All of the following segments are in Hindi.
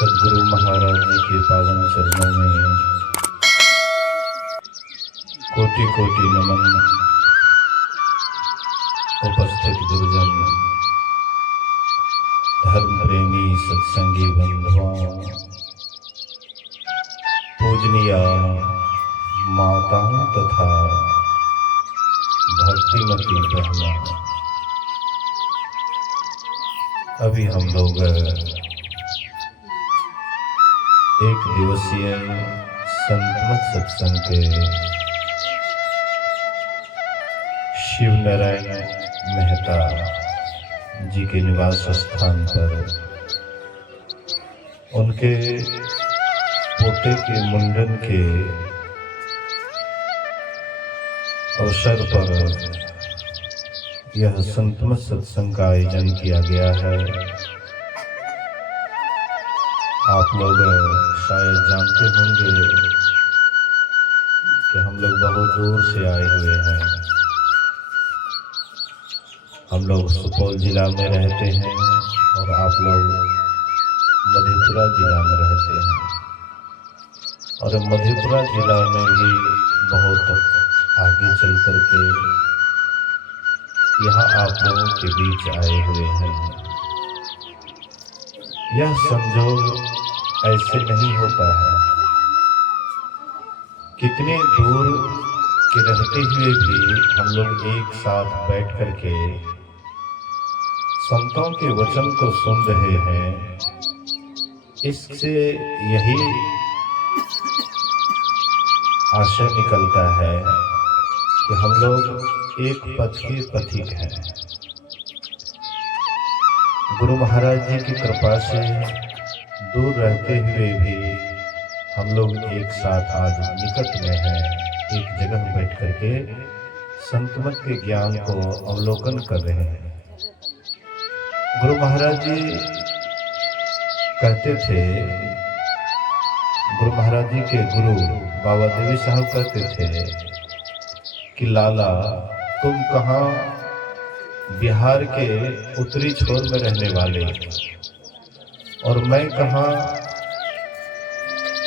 सद्गुरु महाराज जी के पावन चरणों में कोटि कोटि नमन। उपस्थित गुरुजन, धर्म प्रेमी सत्संगी बंधुओं, पूजनीय माताओं तथा भक्तिमती बहनों, अभी हम लोग एक दिवसीय संतमत सत्संग के शिव नारायण मेहता जी के निवास स्थान पर उनके पोते के मुंडन के अवसर पर यह संतमत सत्संग का आयोजन किया गया है। आप लोग शायद जानते होंगे कि हम लोग बहुत दूर से आए हुए हैं। हम लोग सुपौल जिला में रहते हैं और आप लोग मधेपुरा जिला में रहते हैं, और मधेपुरा जिला में भी बहुत आगे चल कर के यहाँ आप लोगों के बीच आए हुए हैं। यह संजोग ऐसे नहीं होता है। कितने दूर के रहते हुए भी हम लोग एक साथ बैठ कर के संतों के वचन को सुन रहे हैं। इससे यही आशय निकलता है कि हम लोग एक पथ के पथिक हैं। गुरु महाराज जी की कृपा से दूर रहते हुए भी हम लोग एक साथ आज निकट में हैं, एक जगह बैठ करके संतमत के ज्ञान को अवलोकन कर रहे हैं। गुरु महाराज जी कहते थे, गुरु महाराज जी के गुरु बाबा देवी साहब कहते थे कि लाला तुम कहाँ बिहार के उत्तरी छोर में रहने वाले और मैं कहाँ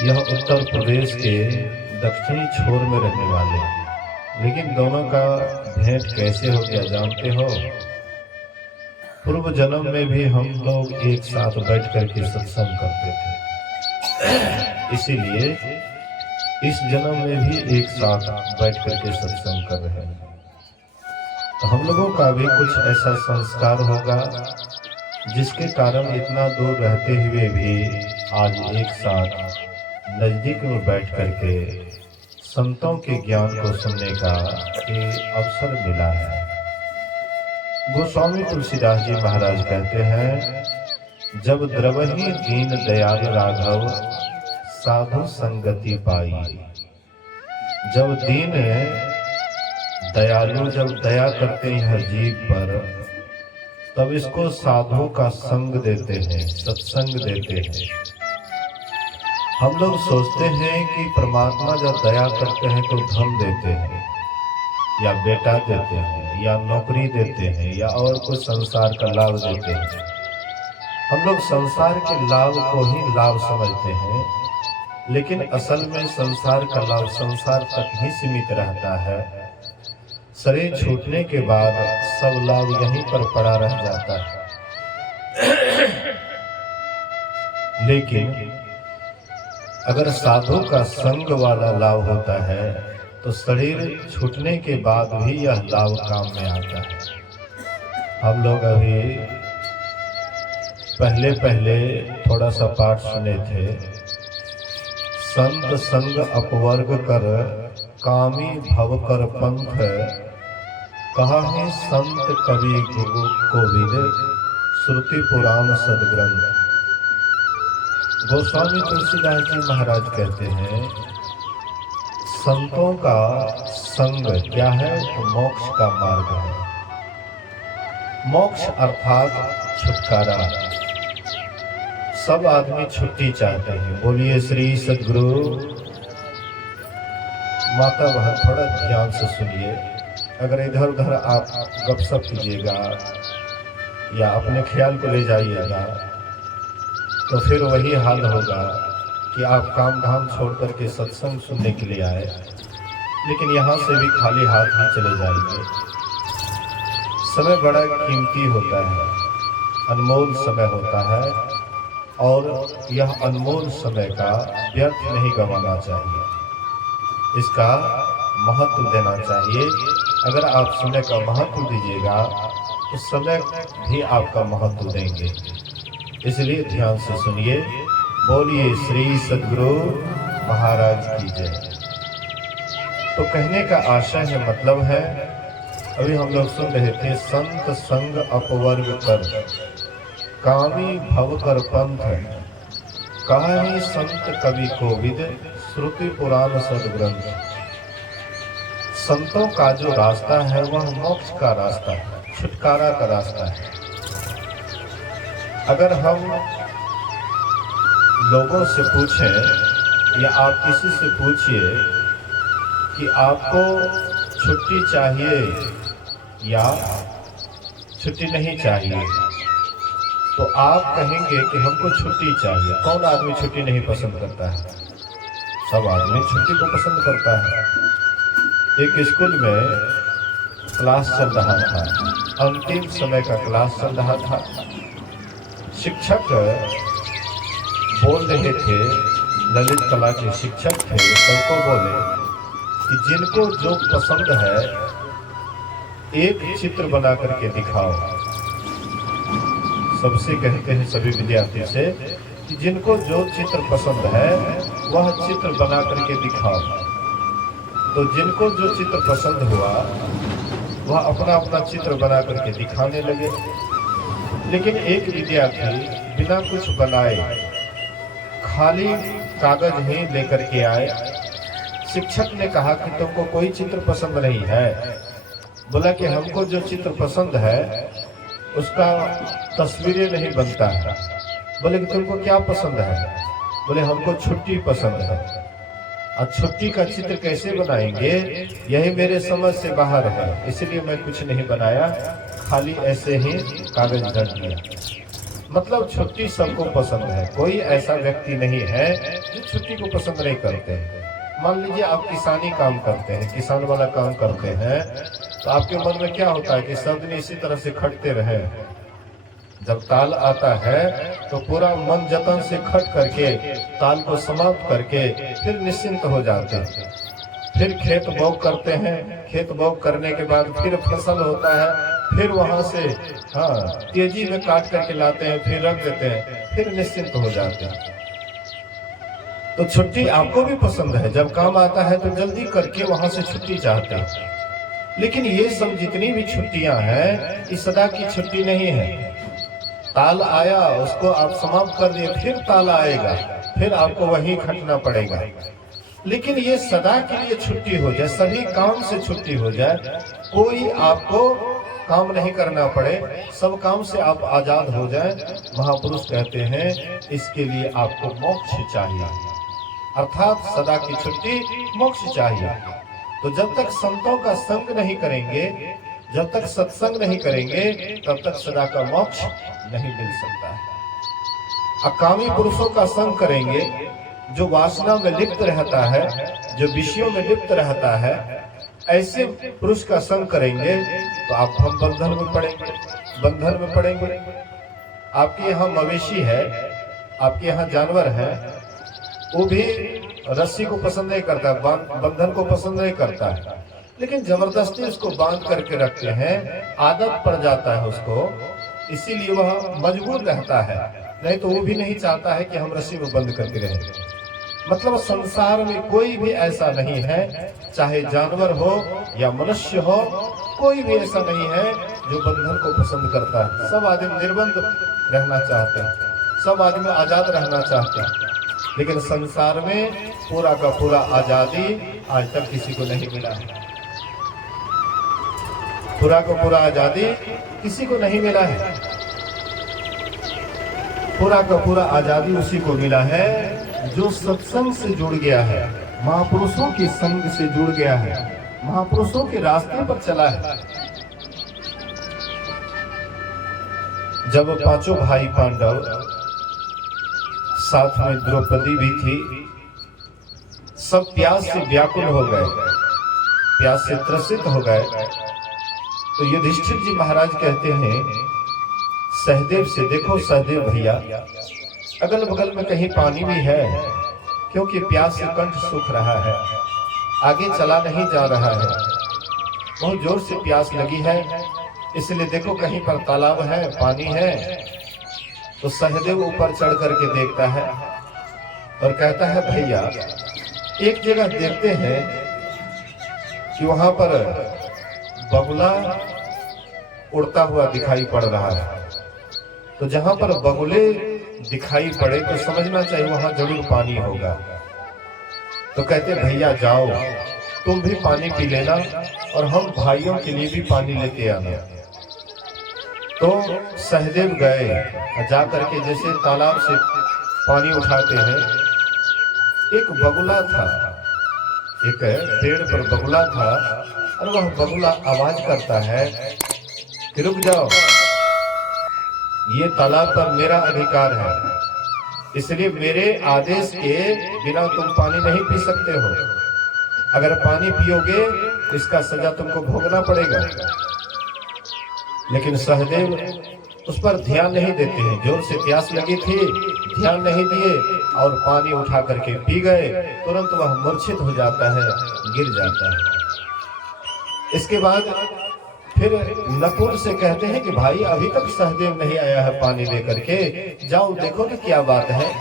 यह उत्तर प्रदेश के दक्षिणी छोर में रहने वाले, लेकिन दोनों का भेंट कैसे हो गया जानते हो? पूर्व जन्म में भी हम लोग एक साथ बैठ करके सत्संग करते थे, इसीलिए इस जन्म में भी एक साथ बैठ करके सत्संग कर रहे हैं। तो हम लोगों का भी कुछ ऐसा संस्कार होगा जिसके कारण इतना दूर रहते हुए भी आज एक साथ नजदीक में बैठ करके संतों के ज्ञान को सुनने का अवसर मिला है। गोस्वामी तुलसीदास जी महाराज कहते हैं, जब द्रवहि दीन दयाल राघव साधु संगति पाई। जब दीन दयालु जब दया करते हैं जीव पर, तब इसको साधु का संग देते हैं, सत्संग देते हैं। हम लोग सोचते हैं कि परमात्मा जब दया करते हैं तो धन देते हैं या बेटा देते हैं या नौकरी देते हैं या और कुछ संसार का लाभ देते हैं। हम लोग संसार के लाभ को ही लाभ समझते हैं, लेकिन असल में संसार का लाभ संसार तक ही सीमित रहता है। शरीर छूटने के बाद सब लाभ यहीं पर पड़ा रह जाता है। लेकिन अगर साधु का संग वाला लाभ होता है तो शरीर छूटने के बाद भी यह लाभ काम में आता है। हम लोग अभी पहले थोड़ा सा पाठ सुने थे, संत संग अपवर्ग कर कामी भव कर पंथ, कहा है संत कवि कोविद श्रुति पुराण सदग्रंथ। गोस्वामी तुलसीदास जी महाराज कहते हैं, संतों का संग क्या है? तो मोक्ष का मार्ग है। मोक्ष अर्थात छुटकारा। सब आदमी छुट्टी चाहते हैं। बोलिए श्री सद्गुरु। माता बहन थोड़ा ध्यान से सुनिए। अगर इधर उधर आप गपशप कीजिएगा या अपने ख्याल को ले जाइएगा तो फिर वही हाल होगा कि आप काम धाम छोड़ करके सत्संग सुनने के लिए आए, लेकिन यहाँ से भी खाली हाथ ही चले जाएंगे। समय बड़ा कीमती होता है, अनमोल समय होता है, और यह अनमोल समय का व्यर्थ नहीं गंवाना चाहिए, इसका महत्व देना चाहिए। अगर आप समय का महत्व दीजिएगा तो समय भी आपका महत्व देंगे। इसलिए ध्यान से सुनिए। बोलिए श्री सद्गुरु महाराज की जय। तो कहने का आशय है, मतलब है, अभी हम लोग सुन रहे थे, संत संग अपवर्ग कर, कामी भव कर पंथ, कहानी संत कवि कोविद, श्रुति पुराण सदग्रंथ। संतों का जो रास्ता है वह मोक्ष का रास्ता है, छुटकारा का रास्ता है। अगर हम लोगों से पूछें या आप किसी से पूछिए कि आपको छुट्टी चाहिए या छुट्टी नहीं चाहिए, तो आप कहेंगे कि हमको छुट्टी चाहिए। कौन आदमी छुट्टी नहीं पसंद करता है? सब आदमी छुट्टी को पसंद करता है। एक स्कूल में क्लास चल रहा था, अंतिम समय का क्लास चल रहा था। शिक्षक बोल रहे थे, ललित कला के शिक्षक थे, सबको बोले कि जिनको जो पसंद है एक चित्र बना करके दिखाओ। सबसे कहते हैं, सभी विद्यार्थी से, कि जिनको जो चित्र पसंद है वह चित्र बना करके दिखाओ। तो जिनको जो चित्र पसंद हुआ वह अपना अपना चित्र बना करके दिखाने लगे। लेकिन एक विद्यार्थी बिना कुछ बनाए खाली कागज ही लेकर के आए। शिक्षक ने कहा कि तुमको कोई चित्र पसंद नहीं है? बोला कि हमको जो चित्र पसंद है उसका तस्वीरें नहीं बनता है। बोले कि तुमको क्या पसंद है? बोले हमको छुट्टी पसंद है। अब छुट्टी का चित्र कैसे बनाएंगे, यही मेरे समझ से बाहर है, इसलिए मैं कुछ नहीं बनाया, खाली ऐसे ही कागज धर दिया। मतलब छुट्टी सबको पसंद है, कोई ऐसा व्यक्ति नहीं है जो छुट्टी को पसंद नहीं करते हैं। मान लीजिए आप किसानी काम करते हैं, किसान वाला काम करते हैं, तो आपके मन में क्या होता है कि सब दिन इसी तरह से खटते रहे। जब ताल आता है तो पूरा मन जतन से खट करके ताल को समाप्त करके फिर निश्चिंत हो जाते हैं। फिर खेत बौग करते हैं, खेत बौग करने के बाद फिर फसल होता है, फिर वहां से तेजी में काट करके लाते हैं, फिर रख देते हैं, फिर निश्चिंत हो जाते हैं। तो छुट्टी आपको भी पसंद है, जब काम आता है तो जल्दी करके वहां से छुट्टी चाहते हैं। लेकिन ये सब जितनी भी छुट्टियां हैं, ये सदा की छुट्टी नहीं है। ताल आया, उसको आप समाप्त कर दिए, फिर ताल आएगा, फिर आपको वहीं खटना पड़ेगा। लेकिन ये सदा के लिए छुट्टी हो जाए, सभी काम से छुट्टी हो जाए, कोई आपको काम नहीं करना पड़े, सब काम से आप आजाद हो जाए। महापुरुष कहते हैं इसके लिए आपको मोक्ष चाहिए, अर्थात सदा की छुट्टी मोक्ष चाहिए। तो जब तक संतों का संग नहीं करेंगे, जब तक सत्संग नहीं करेंगे, तब तक सदा का मोक्ष नहीं मिल सकता है। अकामी पुरुषों का संग करेंगे, जो वासना में लिप्त रहता है, जो विषयों में लिप्त रहता है, ऐसे पुरुष का संग करेंगे तो आप हम बंधन में पड़ेंगे, बंधन में पड़ेंगे। आपके यहाँ मवेशी है, आपके यहाँ जानवर है, वो भी रस्सी को पसंद नहीं करता है, बंधन को पसंद नहीं करता है, लेकिन जबरदस्ती उसको बांध करके रखते हैं, आदत पड़ जाता है उसको, इसीलिए वह मजबूर रहता है। नहीं तो वो भी नहीं चाहता है कि हम रस्सी में बंद करके रहें। मतलब संसार में कोई भी ऐसा नहीं है, चाहे जानवर हो या मनुष्य हो, कोई भी ऐसा नहीं है जो बंधन को पसंद करता है। सब आदमी निर्बंध रहना चाहते हैं, सब आदमी आजाद रहना चाहते हैं, लेकिन संसार में पूरा का पूरा आजादी आज तक किसी को नहीं मिला है। पूरा का पूरा आजादी किसी को नहीं मिला है। पूरा का पूरा आजादी उसी को मिला है जो सत्संग से जुड़ गया है, महापुरुषों के संग से जुड़ गया है, महापुरुषों के रास्ते पर चला है। जब पांचों भाई पांडव साथ में द्रौपदी भी थी। सब प्यास से व्याकुल हो गए, प्यास से त्रसित हो गए। तो युधिष्ठिर जी महाराज कहते हैं सहदेव से, देखो सहदेव भैया, अगल बगल में कहीं पानी भी है, क्योंकि प्यास से कंठ सूख रहा है, आगे चला नहीं जा रहा है, बहुत जोर से प्यास लगी है, इसलिए देखो कहीं पर तालाब है, पानी है। तो सहदेव ऊपर चढ़ करके देखता है और कहता है भैया एक जगह देखते हैं कि वहां पर बगुला उड़ता हुआ दिखाई पड़ रहा है। तो जहां पर बगुले दिखाई पड़े तो समझना चाहिए वहां जरूर पानी होगा। तो कहते भैया जाओ तुम भी पानी पी लेना और हम भाइयों के लिए भी पानी लेके आना। तो सहदेव गए, जा करके जैसे तालाब से पानी उठाते हैं, एक बगुला था, एक पेड़ पर बगुला था, और वह बगुला आवाज करता है कि रुक जाओ, ये तालाब पर मेरा अधिकार है, इसलिए मेरे आदेश के बिना तुम पानी नहीं पी सकते हो। अगर पानी पियोगे तो इसका सजा तुमको भोगना पड़ेगा। लेकिन सहदेव उस पर ध्यान नहीं देते हैं, जोर से प्यास लगी थी, ध्यान नहीं दिए और पानी उठा करके पी गए। तुरंत वह मूर्छित हो जाता है, गिर जाता है। इसके बाद फिर नकुल से कहते हैं कि भाई अभी तक सहदेव नहीं आया है पानी लेकर के, जाओ देखो कि क्या बात है।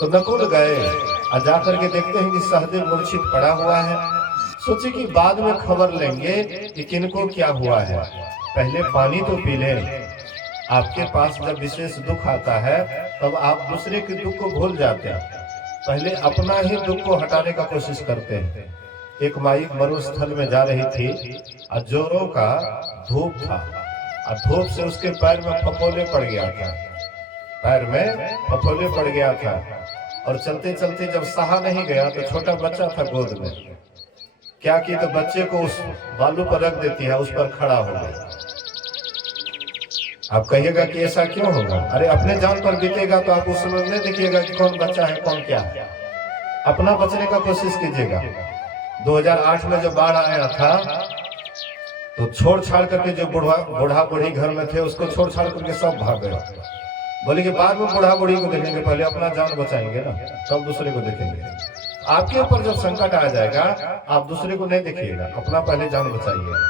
तो नकुल गए और जाकर के देखते हैं कि सहदेव मूर्छित पड़ा हुआ है। सोचे कि बाद में खबर लेंगे कि किनको क्या हुआ है, पहले पानी तो पी लें। आपके पास जब विशेष दुख आता है तब आप दूसरे के दुख को भूल जाते हैं, पहले अपना ही दुख को हटाने का कोशिश करते हैं। एक माई मरुस्थल में जा रही थी और जोरों का धूप था, और धूप से उसके पैर में फफोले पड़ गया था, पैर में फफोले पड़ गया था। और चलते चलते जब सहा नहीं गया तो छोटा बच्चा था गोद में, क्या की तो बच्चे को उस बालू पर रख देती है, उस पर खड़ा हो गई। आप कहिएगा कि ऐसा क्यों होगा? अरे अपने जान पर बीतेगा तो आप उस समय नहीं देखिएगा कि कौन बच्चा है कौन क्या है, अपना बचने का कोशिश कीजिएगा। 2008 में जब बाढ़ आया था तो छोड़ छाड़ करके जो बूढ़ा बूढ़ी घर में थे उसको छोड़ छाड़ करके सब भाग गए। बोले कि बाद में बूढ़ा बूढ़ी को देखेंगे, पहले अपना जान बचाएंगे ना, तब दूसरे को देखेंगे। आपके ऊपर जब संकट आ जाएगा आप दूसरे को नहीं देखिएगा, अपना पहले जान बचाइए।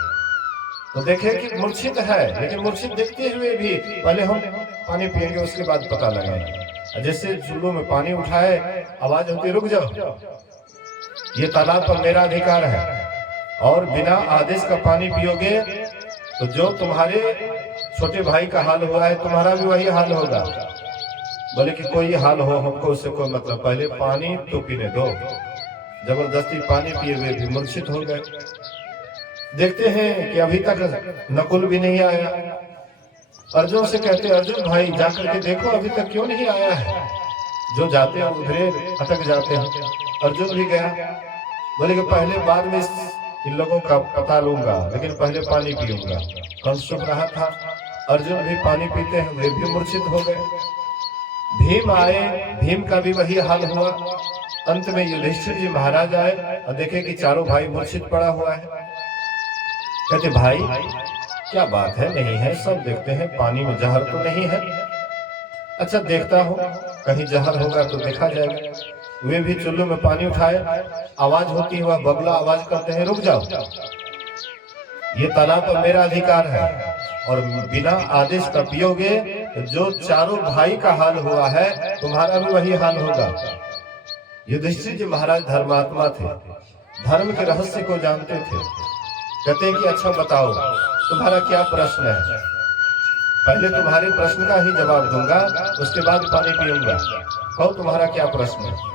तो देखे कि मूर्छित है, लेकिन मूर्छित देखते हुए भी पहले हम पानी पिएंगे, उसके बाद पता लगाएंगे। जैसे चुल्लू में पानी उठाए, आवाज होती रुक जाओ, ये तालाब पर मेरा अधिकार है, और बिना आदेश का पानी पियोगे तो जो तुम्हारे छोटे भाई का हाल हुआ है तुम्हारा भी वही हाल होगा। बोले कि कोई हाल हो हमको उससे कोई मतलब, पहले पानी तो पीने दो। जबरदस्ती पानी पिए हुए भी मूर्छित हो गए। देखते हैं कि अभी तक नकुल भी नहीं आया। अर्जुन से कहते अर्जुन भाई जाकर के देखो अभी तक क्यों नहीं आया है। जो जाते हैं उधरे अटक जाते हैं। अर्जुन भी गया, बोले कि पहले बाद में इन लोगों का पता लूंगा, लेकिन पहले पानी पीऊंगा। कंस चुप रहा था, अर्जुन भी पानी पीते हैं, वे भी मूर्छित हो गए। भीम आए, भीम का भी वही हाल हुआ। अंत में युधिष्ठिर जी महाराज आए और देखे कि चारों भाई मूर्छित पड़ा हुआ है। कहते भाई क्या बात है, नहीं है, सब देखते हैं पानी में जहर तो नहीं है। अच्छा देखता हूँ, कहीं जहर होगा तो देखा जाएगा। वे भी चुल्लू में पानी उठाए, आवाज होती है, वह बगुला आवाज करते हैं रुक जाओ, ये तालाब पर मेरा अधिकार है, और बिना आदेश का पियोगे तो जो चारों भाई का हाल हुआ है तुम्हारा भी वही हाल होगा। युधिष्ठिर जी महाराज धर्मात्मा थे, धर्म के रहस्य को जानते थे। कहते हैं कि अच्छा बताओ तुम्हारा क्या प्रश्न है, पहले तुम्हारे प्रश्न का ही जवाब दूंगा, उसके बाद पानी पीऊंगा। कहो तुम्हारा क्या प्रश्न है।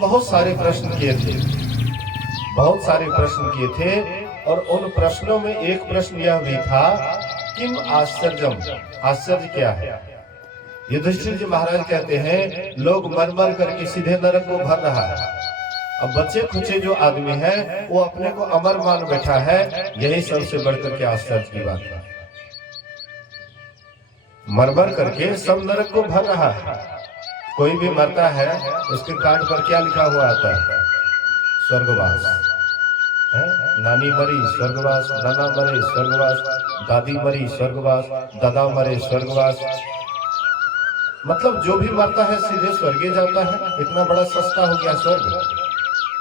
बहुत सारे प्रश्न किए थे, बहुत सारे प्रश्न किए थे, और उन प्रश्नों में एक प्रश्न यह भी था किम आश्चर्यम, आश्चर्य क्या है। युधिष्ठिर जी महाराज कहते हैं लोग मर मर करके सीधे नरक को भर रहा है, अब बच्चे खुचे जो आदमी है वो अपने को अमर मान बैठा है, यही सबसे बढ़कर के आश्चर्य की बात है। मर मर करके सब नरक को भर रहा है, कोई भी मरता है उसके कार्ड पर क्या लिखा हुआ आता है? स्वर्गवास है। नानी मरी स्वर्गवास, नाना मरे स्वर्गवास, दादी मरी स्वर्गवास, दादा मरे स्वर्गवास। मतलब जो भी मरता है सीधे स्वर्गे जाता है। इतना बड़ा सस्ता हो गया स्वर्ग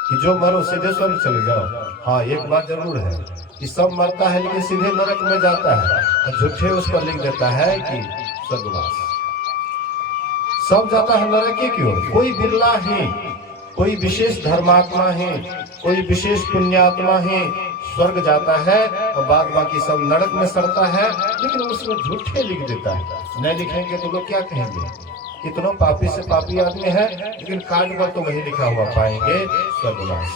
कि जो मरो सीधे स्वर्ग चले जाओ। हाँ, एक बात जरूर है कि सब मरता है लेकिन सीधे नरक में जाता है, और झूठे उस पर लिख देता है कि स्वर्गवास। सब जाता है नरक की ओर। कोई बिरला ही, कोई विशेष धर्मात्मा ही, कोई विशेष पुण्यात्मा ही स्वर्ग जाता है, और बाद बाकी सब नरक में सड़ता है। लेकिन उसमें झूठे लिख देता है। नहीं लिखेंगे तो लोग क्या कहेंगे? कितनों पापी से पापी आदमी है, लेकिन कार्ड पर तो वही लिखा हुआ पाएंगे, स्वर्गवास।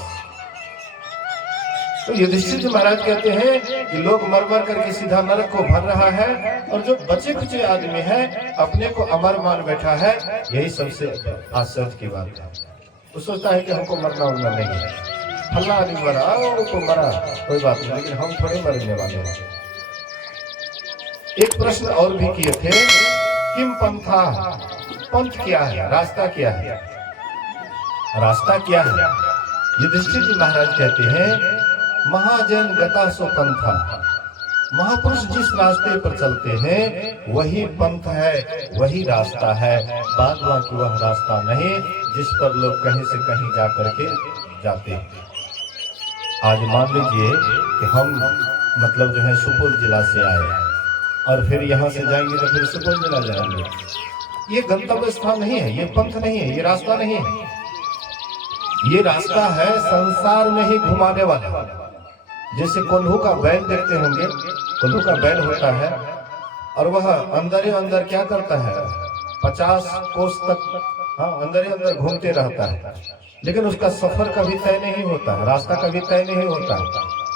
तो युधिष्ठिर जी महाराज कहते हैं कि लोग मर मर करके सीधा नरक को भर रहा है, और जो बचे कुचे आदमी है अपने को अमर मान बैठा है। यही सबसे आश्चर्य की बात है। वो सोचता है कि हमको मरना उड़ना नहीं है, फल्ला आदमी मरा, वो तो मरा, कोई बात नहीं, लेकिन हम थोड़े मरने वाले हैं। एक प्रश्न और भी किए थे, किम पंथा, पंथ क्या है, रास्ता क्या है, रास्ता क्या है? युधिष्ठिर जी महाराज कहते हैं, महाजन गता सो पंथा, महापुरुष जिस रास्ते पर चलते हैं वही पंथ है, वही रास्ता है। बाद बाकी वह रास्ता नहीं जिस पर लोग कहीं से कहीं जा करके जाते हैं। आज मान लीजिए कि हम मतलब जो है सुपौल जिला से आए, और फिर यहाँ से जाएंगे तो फिर सुपौल जिला जाएंगे। ये गंतव्य स्थान नहीं है, ये पंथ नहीं है, ये रास्ता नहीं है। ये रास्ता है संसार में ही घुमाने वाला। जैसे कोल्हू का बैल देखते होंगे, कोल्हू का बैल होता है और वह अंदर ही अंदर क्या करता है, 50 कोस तक, हाँ, अंदर ही अंदर घूमते रहता है, लेकिन उसका सफर कभी तय नहीं होता है, रास्ता कभी तय नहीं होता है,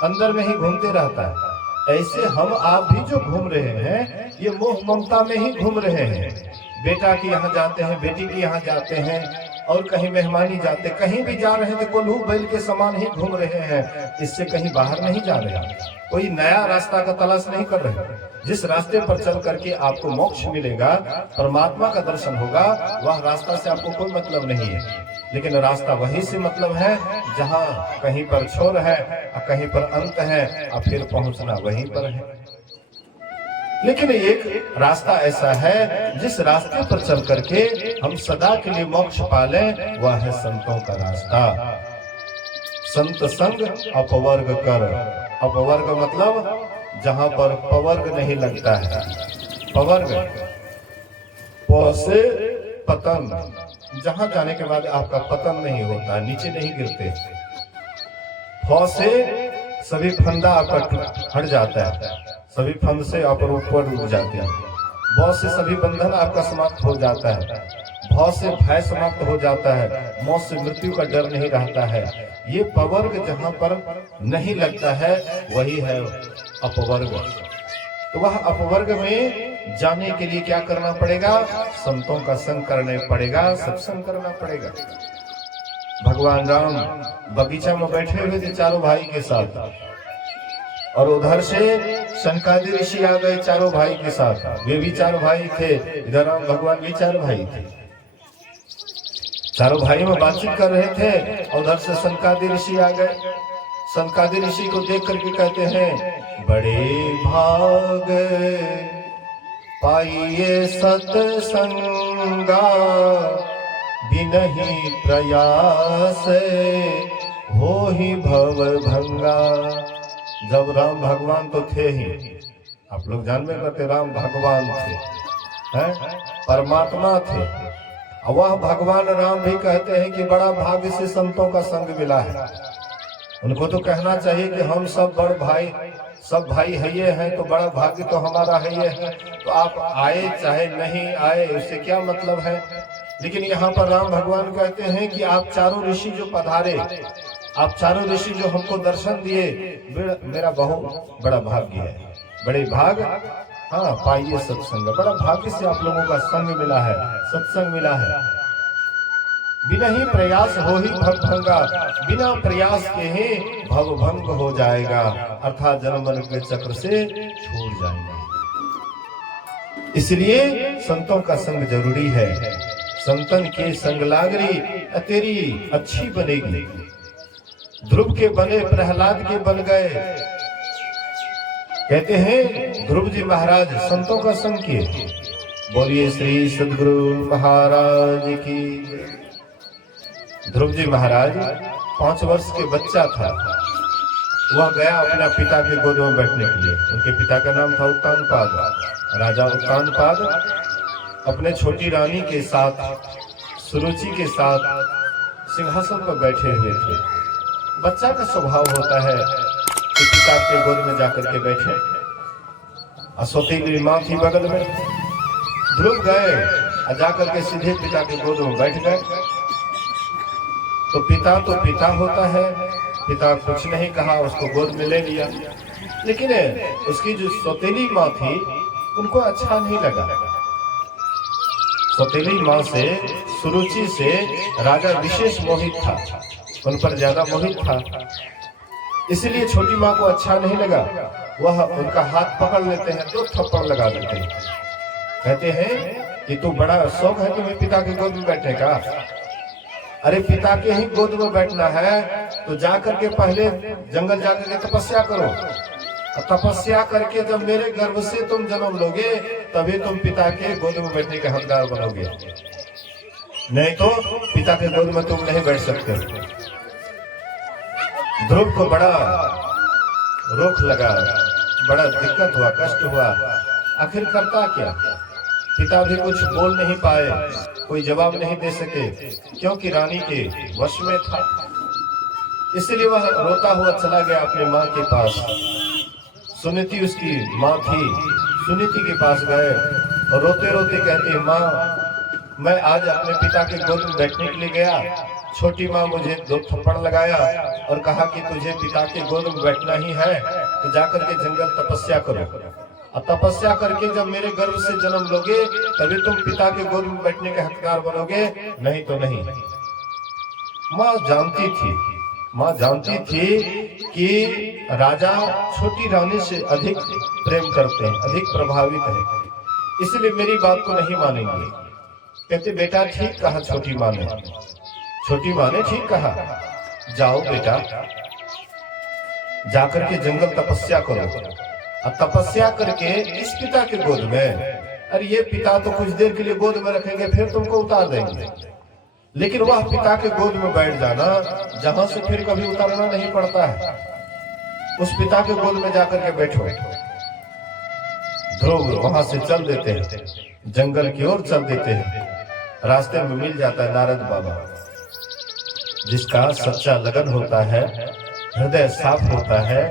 अंदर में ही घूमते रहता है। ऐसे हम आप भी जो घूम रहे हैं, ये मोह ममता में ही घूम रहे हैं। बेटा की यहाँ जाते हैं, बेटी की यहाँ जाते हैं, और कहीं मेहमानी जाते, कहीं भी जा रहे हैं तो कोल्हू बैल के समान ही घूम रहे हैं। इससे कहीं बाहर नहीं जा रहे हैं, कोई नया रास्ता का तलाश नहीं कर रहे हैं। जिस रास्ते पर चल करके आपको मोक्ष मिलेगा, परमात्मा का दर्शन होगा, वह रास्ता से आपको कोई मतलब नहीं है। लेकिन रास्ता वही से मतलब है जहाँ कहीं पर छोर है और कहीं पर अंत है, और फिर पहुंचना वहीं पर है। लेकिन एक रास्ता ऐसा है जिस रास्ते पर चल करके हम सदा के लिए मोक्ष पाले, वह है संतों का रास्ता। संत संग अपवर्ग कर, अपवर्ग मतलब जहां पर पवर्ग नहीं लगता है। पवर्ग प से पतन, जहां जाने के बाद आपका पतन नहीं होता, नीचे नहीं गिरते। फ से सभी फंदा आपका हट जाता है, सभी फंद से आप ऊपर उठ जाते हैं। ब से सभी बंधन आपका समाप्त हो जाता है। भ से भय समाप्त हो जाता है, मौत से मृत्यु का डर नहीं रहता है। ये पवर्ग जहाँ पर नहीं लगता है वही है अपवर्ग। तो वह अपवर्ग में जाने के लिए क्या करना पड़ेगा? संतों का संग करना पड़ेगा, सत्संग करना पड़ेगा। भगवान राम बगीचा में बैठे हुए थे चारों भाई के साथ, और उधर से शनकादि ऋषि आ गए चारों भाई के साथ। वे भी चारों भाई थे, इधर राम भगवान भी चारों भाई थे। चारों भाई में बातचीत कर रहे थे, और उधर से शनकादि ऋषि आ गए। शनकादि ऋषि को देख करके कहते हैं, बड़े भाग पाइए सत्संगा, बिनहि प्रयास हो ही भव भंगा। जब राम भगवान तो थे ही, आप लोग जानते करते राम भगवान थे, हैं, परमात्मा थे। वह भगवान राम भी कहते हैं कि बड़ा भाग्य से संतों का संग मिला है। उनको तो कहना चाहिए कि हम सब बड़ भाई, सब भाई है ये हैं, तो बड़ा भाग्य तो हमारा है ये है। तो आप आए चाहे नहीं आए उससे क्या मतलब है। लेकिन यहाँ पर राम भगवान कहते हैं कि आप चारों ऋषि जो पधारे, आप चारों ऋषि जो हमको दर्शन दिए, मेरा बहुत बड़ा भाग्य है। बड़े भाग, हाँ, पाइए सत्संग। बड़ा भाग्य से आप लोगों का संग मिला है, सत्संग मिला है। बिना ही प्रयास हो ही भव भंगा, बिना प्रयास के ही भव भंग हो जाएगा, अर्थात जन्म मरण के चक्र से छूट जाएंगे। इसलिए संतों का संग जरूरी है। संतन के संग लागरी तेरी अच्छी बनेगी। ध्रुव के बने प्रहलाद के बन गए। कहते हैं ध्रुव जी महाराज संतों का संग किए। बोलिए श्री सद्गुरु महाराज की। ध्रुव जी महाराज 5 वर्ष के बच्चा था। वह गया अपना पिता के गोद में बैठने के लिए। उनके पिता का नाम था उत्तानपाद। राजा उत्तानपाद अपने छोटी रानी के साथ, सुरुचि के साथ सिंहासन पर बैठे हुए थे। बच्चा का स्वभाव होता है कि पिता के गोद में जाकर के बैठे। असोतीली माँ थी बगल में। ध्रुव गए और जाकर के सीधे पिता के गोद में बैठ गए। तो पिता होता है। पिता कुछ नहीं कहा, उसको गोद में ले लिया। लेकिन उसकी जो सौतेली माँ थी उनको अच्छा नहीं लगा। सौतेली माँ से, सुरुचि से राजा विशेष मोहित था, उन पर ज्यादा मोहित था। इसलिए छोटी माँ को अच्छा नहीं लगा। वह उनका हाथ पकड़ लेते हैं तो थप्पड़ लगा देते हैं। कहते हैं कि तू बड़ा शौक है तुम्हें पिता के गोद में बैठने का। अरे पिता के ही गोद में बैठना है तो जाकर के पहले जंगल जाकर के तपस्या करो। तपस्या करके जब मेरे गर्भ से तुम जन्म लोगे तभी तुम पिता के गोद में बैठने के हकदार बनोगे, नहीं तो पिता के गोद में तुम नहीं बैठ सकते। ध्रुव को बड़ा रोक लगा, बड़ा दिक्कत हुआ, कष्ट हुआ। आखिर करता क्या? पिता भी कुछ बोल नहीं पाए, कोई जवाब नहीं दे सके, क्योंकि रानी के वश में था। इसलिए वह रोता हुआ चला गया अपने माँ के पास। सुनीति उसकी माँ थी। सुनीति के पास गए और रोते रोते कहते, माँ मैं आज अपने पिता के गोद में बैठने के लिए गया। छोटी माँ मुझे 2 थप्पड़ लगाया और कहा कि तुझे पिता के गोद में बैठना ही है तो जाकर के जंगल तपस्या करो। और तपस्या करके जब मेरे गर्भ से जन्म लोगे तभी तुम पिता के गोद में बैठने के हकदार बनोगे, नहीं तो नहीं। माँ जानती थी कि राजा छोटी रानी से अधिक प्रेम करते हैं, अधिक प्रभावित है, इसलिए मेरी बात को नहीं मानेंगे। कहते बेटा ठीक कहा छोटी माँ ने ठीक कहा, जाओ बेटा जाकर के जंगल तपस्या करो। और तपस्या करके इस पिता के गोद में, अरे ये पिता तो कुछ देर के लिए गोद में रखेंगे फिर तुमको उतार देंगे, लेकिन वह पिता के गोद में बैठ जाना जहां से फिर कभी उतारना नहीं पड़ता है, उस पिता के गोद में जाकर के बैठो। ध्रुव वहां से चल देते हैं, जंगल की ओर चल देते हैं। रास्ते में मिल जाता है नारद बाबा, जिसका सच्चा लगन होता है, हृदय साफ होता है।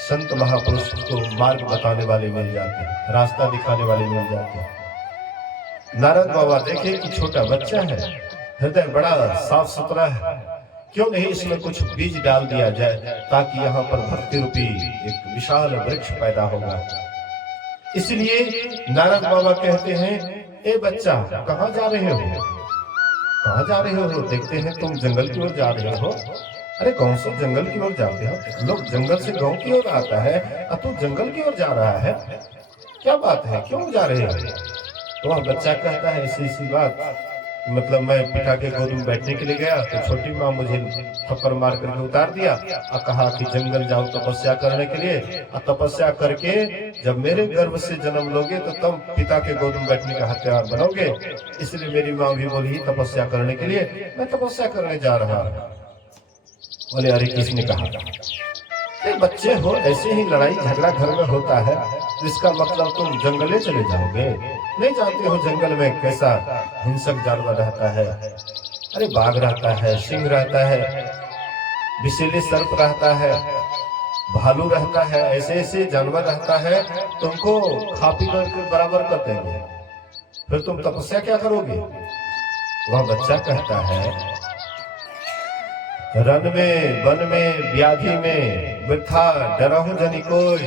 संत महापुरुष को मार्ग बताने वाले मिल जाते हैं, रास्ता दिखाने वाले मिल जाते हैं। नारद बाबा देखे कि छोटा बच्चा है, हृदय बड़ा साफ सुथरा है, क्यों नहीं इसमें कुछ बीज डाल दिया जाए ताकि यहाँ पर भक्ति रूपी एक विशाल वृक्ष पैदा होगा। इसलिए नारद बाबा कहते हैं, ए बच्चा कहाँ जा रहे हो? कहाँ जा रहे हो? देखते हैं तुम जंगल की ओर जा रहे हो। अरे गांव से जंगल की ओर जाते हो, लोग जंगल से गांव की ओर आता है और तू जंगल की ओर जा रहा है, क्या बात है, क्यों जा रहे हो? तो वह बच्चा कहता है ऐसी बात, मतलब मैं पिता के गोद में बैठने के लिए गया तो छोटी माँ मुझे थप्पड़ मार करके उतार दिया और कहा कि जंगल जाओ तपस्या करने के लिए, और तपस्या करके जब मेरे गर्भ से जन्म लोगे तो तुम पिता के गोद में बैठने का हथियार बनोगे। इसलिए मेरी माँ भी बोली तपस्या करने के लिए, मैं तपस्या करने जा रहा। बोले अरे किसने कहा? बच्चे हो, ऐसे ही लड़ाई झगड़ा घर में होता है, जिसका मतलब तुम जंगले चले जाओगे? नहीं जानते हो जंगल में कैसा हिंसक जानवर रहता है? अरे बाघ रहता है, सिंह रहता है, विषैले सर्प रहता है, भालू रहता है, ऐसे ऐसे जानवर रहता है, तुमको खा पी कर बराबर कर देंगे, फिर तुम तपस्या क्या करोगे? वह बच्चा कहता है, रन में वन में व्याधि में वृथा डरहु जनि कोय,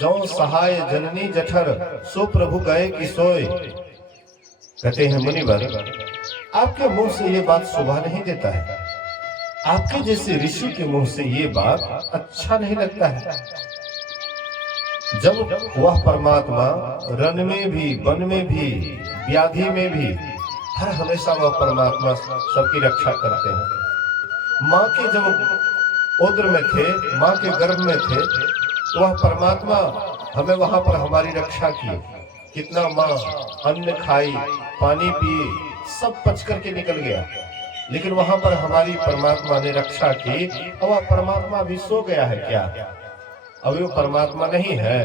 जो सहाय जननी जठर सो प्रभु गए कि सोय। कहते हैं मुनिवर, आपके मुंह से ये बात शोभा नहीं देता है, आपके जैसे ऋषि के मुंह से ये बात अच्छा नहीं लगता है। जब वह परमात्मा रन में भी, वन में भी, व्याधि में भी, हर हमेशा वह परमात्मा सबकी रक्षा करते हैं। माँ के जब उदर में थे, माँ के गर्भ में थे, तो वह परमात्मा हमें वहां पर हमारी रक्षा किए। कितना माँ अन्न खाई, पानी पिए, सब पच करके निकल गया, लेकिन वहां पर हमारी परमात्मा ने रक्षा की। और वह परमात्मा अभी सो गया है क्या? अभी वो परमात्मा नहीं है।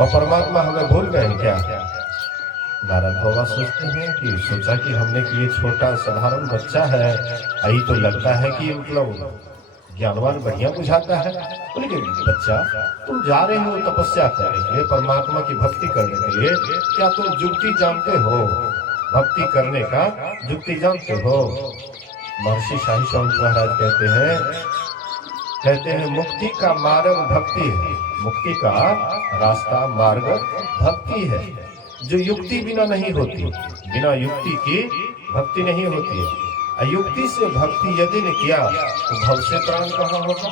और परमात्मा हमें भूल गए क्या? नारद बाबा सोचते हैं कि सोचा कि हमने कि ये छोटा साधारण बच्चा है, यही तो लगता है कि मतलब ज्ञानवान बढ़िया बुझाता है। लेकिन बच्चा, तुम जा रहे हो तपस्या करने के लिए, परमात्मा की भक्ति करने के लिए, क्या तुम जुक्ति जानते हो? भक्ति करने का जुक्ति जानते हो? महर्षि शाही स्वामी महाराज कहते हैं मुक्ति का मार्ग भक्ति है। मुक्ति का रास्ता मार्ग भक्ति है, जो युक्ति बिना नहीं होती। बिना युक्ति की भक्ति नहीं होती है। अयुक्ति से भक्ति यदि ने किया तो भव से त्राण कहाँ होगा?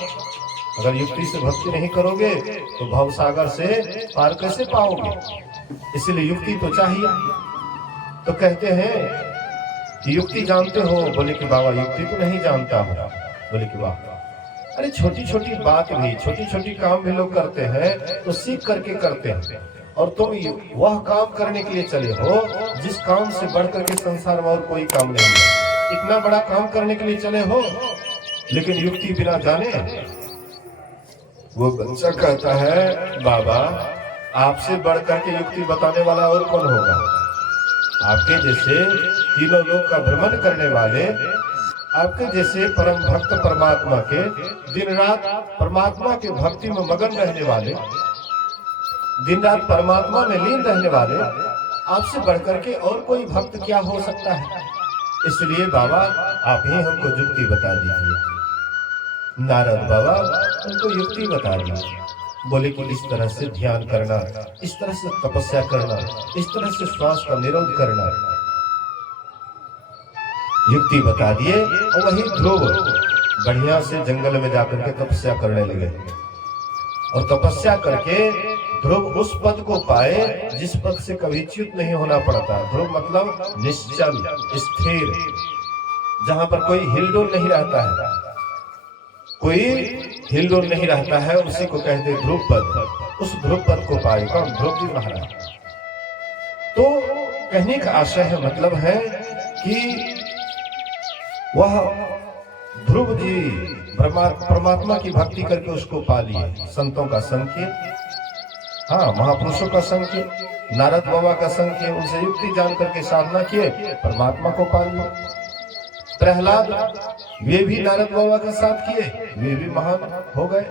अगर युक्ति से भक्ति नहीं करोगे तो भव सागर से पार कैसे पाओगे? इसलिए युक्ति तो चाहिए। तो कहते हैं कि युक्ति जानते हो? बोले कि बाबा युक्ति तो नहीं जानता हूँ। बोले कि वाह, अरे छोटी छोटी बात भी, छोटी छोटी काम भी लोग करते हैं तो सीख करके करते हैं। और तुम वह काम करने के लिए चले हो जिस काम से बढ़कर के संसार में और कोई काम नहीं है। इतना बड़ा काम करने के लिए चले हो, लेकिन युक्ति बिना जाने। वो बच्चा कहता है बाबा, आपसे बढ़कर के युक्ति बताने वाला और कौन होगा? आपके जैसे तीनों लोक का भ्रमण करने वाले, आपके जैसे परम भक्त परमात्मा के दिन रात परमात्मा के भक्ति में मगन रहने वाले, दिन रात परमात्मा में लीन रहने वाले, आपसे बढ़कर के और कोई भक्त क्या हो सकता है? इसलिए बाबा आप ही हमको युक्ति बता दीजिए। नारद बाबा उनको युक्ति बता दी। बोले कि इस तरह से ध्यान करना, इस तरह से तपस्या करना, इस तरह से श्वास का निरोध करना। युक्ति बता दिए। और वही ध्रुव बढ़िया से जंगल में जाकर के तपस्या करने लगे। और तपस्या करके ध्रुव उस पद को पाए जिस पद से कभी च्युत नहीं होना पड़ता। ध्रुव मतलब निश्चल, स्थिर, जहां पर कोई हिलडोल नहीं रहता है, कोई हिलडोल नहीं रहता है, उसी को कहते ध्रुव पद। उस ध्रुव पद को पाए कौन? ध्रुव जी महाराज। तो कहने का आशय है, मतलब है कि वह ध्रुव जी परमात्मा की भक्ति करके उसको पा लिए। संतों का संग किए, हाँ, महापुरुषों का संग किए, नारद बाबा का संग किए, उनसे युक्ति जान करके साधना किए, परमात्मा को पा लिया। प्रहलाद, वे भी नारद बाबा का साथ किए, वे भी महान हो गए,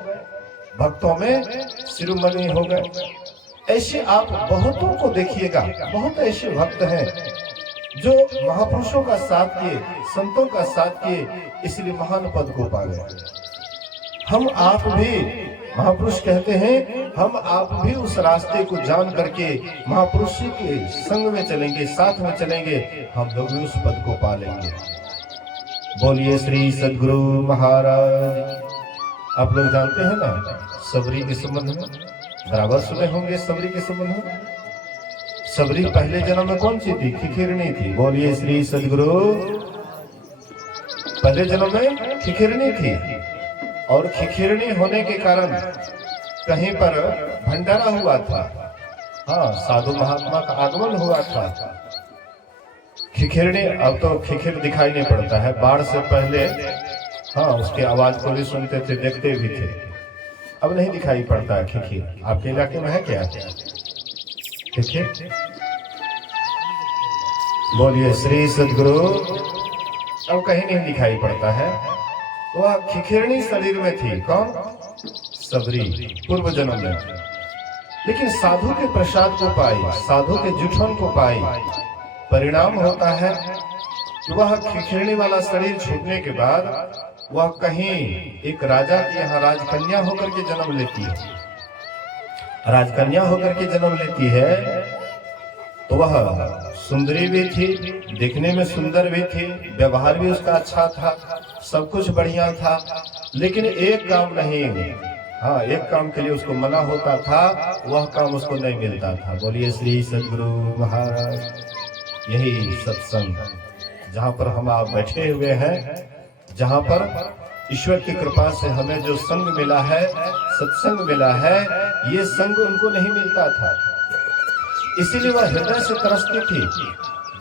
भक्तों में शिरोमणि हो गए। ऐसे आप बहुतों को देखिएगा, बहुत ऐसे भक्त हैं जो महापुरुषों का साथ किए, संतों का साथ किए, इसलिए महान पद को पा गए। हम आप भी, महापुरुष कहते हैं, हम आप भी उस रास्ते को जान करके महापुरुष के संग में चलेंगे, साथ में चलेंगे, हम लोग भी उस पद को पा लेंगे। बोलिए श्री सद्गुरु महाराज। आप लोग जानते हैं ना सबरी के संबंध में, बराबर सुने होंगे सबरी के संबंध में। सबरी पहले जन्म में कौन सी थी? खिखिरनी थी। बोलिए श्री सद्गुरु। पहले जन्म में खिखिरनी थी, और खिखिरनी होने के कारण कहीं पर भंडारा हुआ था। हाँ, साधु महात्मा का आगमन हुआ था। खिखिरनी, अब तो खिखिर दिखाई नहीं पड़ता है, बाढ़ से पहले हाँ उसके आवाज को भी सुनते थे, देखते भी थे। अब नहीं दिखाई पड़ता है खिखिर। आपके इलाके में है क्या खिखिर? बोलिए श्री सद्गुरु। अब कहीं नहीं दिखाई पड़ता है। वह खिखिरनी शरीर में थी, कौन? सबरी, पूर्व जन्म में। लेकिन साधु के प्रसाद को पाई, साधु के जुठन को पाई। परिणाम होता है कि वह खिखिरनी वाला शरीर छूटने के बाद वह कहीं एक राजा के यहाँ राजकन्या होकर के जन्म लेती है। राजकन्या होकर के जन्म लेती है तो वह सुंदरी भी थी, दिखने में सुंदर भी थी, व्यवहार भी उसका अच्छा था, सब कुछ बढ़िया था। लेकिन एक काम नहीं, हाँ एक काम के लिए उसको मना होता था, वह काम उसको नहीं मिलता था। बोलिए श्री सद्गुरु महाराज। यही सत्संग, जहाँ पर हम आप बैठे हुए हैं, जहाँ पर ईश्वर की कृपा से हमें जो संग मिला है, सत्संग मिला है, ये संग उनको नहीं मिलता था। इसीलिए वह हृदय से तरसती थी।